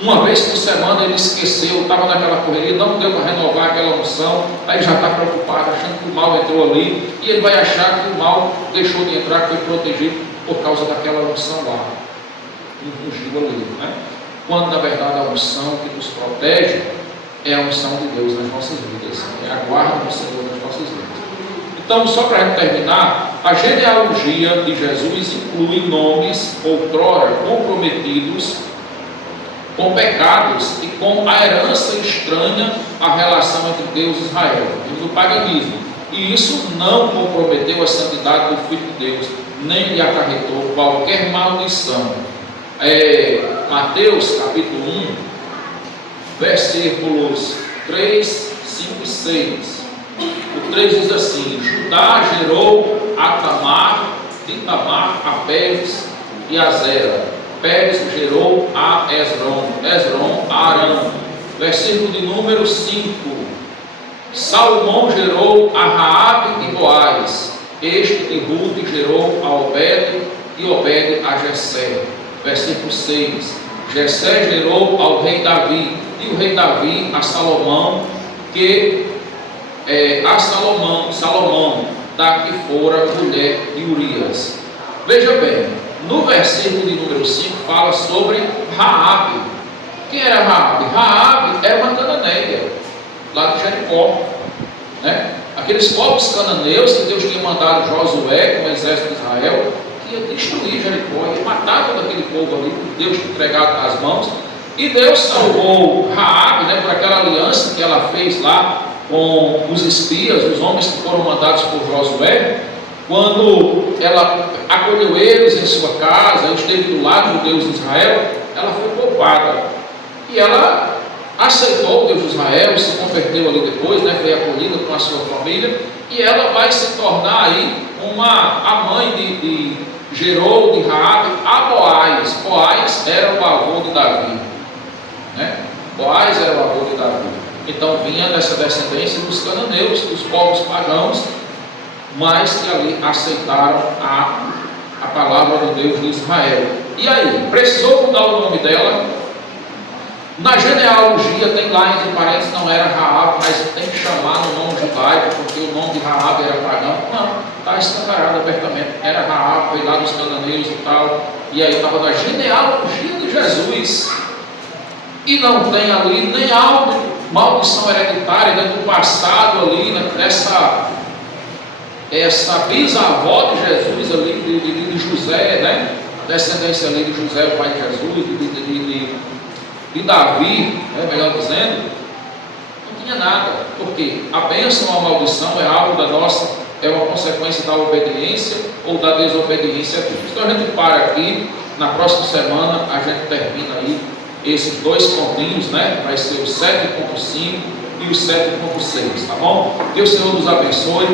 uma vez por semana ele esqueceu, estava naquela correria, não deu para renovar aquela unção, aí já está preocupado, achando que o mal entrou ali, e ele vai achar que o mal deixou de entrar, que foi protegido por causa daquela unção lá. Ungiu ali, né? Quando na verdade a unção que nos protege é a unção de Deus nas nossas vidas, é a guarda do Senhor nas nossas vidas. Então, só para terminar, a genealogia de Jesus inclui nomes outrora comprometidos com pecados e com a herança estranha à relação entre Deus e Israel, e do paganismo. E isso não comprometeu a santidade do Filho de Deus, nem lhe acarretou qualquer maldição. Mateus capítulo 1, versículos 3, 5 e 6. O 3 diz assim: Judá gerou a Tamar, de Tamar a Pérez e a Zera. Pérez gerou a Esrom a Arão. Versículo de número 5. Salomão gerou a Raabe e Boaz. Este de Ruth gerou a Obed e Obed a Jessé. Versículo 6. Jessé gerou ao rei Davi, e o rei Davi a Salomão, Salomão, da que fora mulher de Urias. Veja bem, no versículo de número 5 fala sobre Raabe. Quem era Raabe? Raabe era uma cananeia, lá de Jericó, né? Aqueles povos cananeus que Deus tinha mandado Josué com o exército de Israel, que ia destruir Jericó, ia matar todo aquele povo ali, que Deus tinha entregado nas mãos. E Deus salvou Raabe, né, por aquela aliança que ela fez lá com os espias, os homens que foram mandados por Josué. Quando ela acolheu eles em sua casa, esteve do lado do Deus de Israel, ela foi poupada. E ela aceitou o Deus de Israel, se converteu ali depois, né, foi acolhida com a sua família, e ela vai se tornar aí a mãe de gerou de Raabe a Boaz. Boaz era o avô de Davi, né? Boaz era o avô de Davi. Então vinha dessa descendência dos cananeus, dos povos pagãos, mas que ali aceitaram a palavra do Deus de Israel. E aí, precisou mudar o nome dela. Na genealogia tem lá entre parênteses, não era Raabe, mas tem que chamar no nome judaico, porque o nome de Raabe era pagão. Não, está escancarado abertamente, era Raabe, veio lá dos cananeus e tal, e aí estava na genealogia de Jesus. E não tem ali nem maldição hereditária, né, do passado ali, né, essa bisavó de Jesus ali, de José, né, a descendência ali de José, o pai de Jesus, de de Davi, melhor dizendo, não tinha nada, porque a bênção ou a maldição é algo é uma consequência da obediência ou da desobediência a Deus. Então a gente para aqui, na próxima semana a gente termina aí esses dois pontinhos, vai ser o 7.5 e o 7.6, tá bom? Que o Senhor nos abençoe.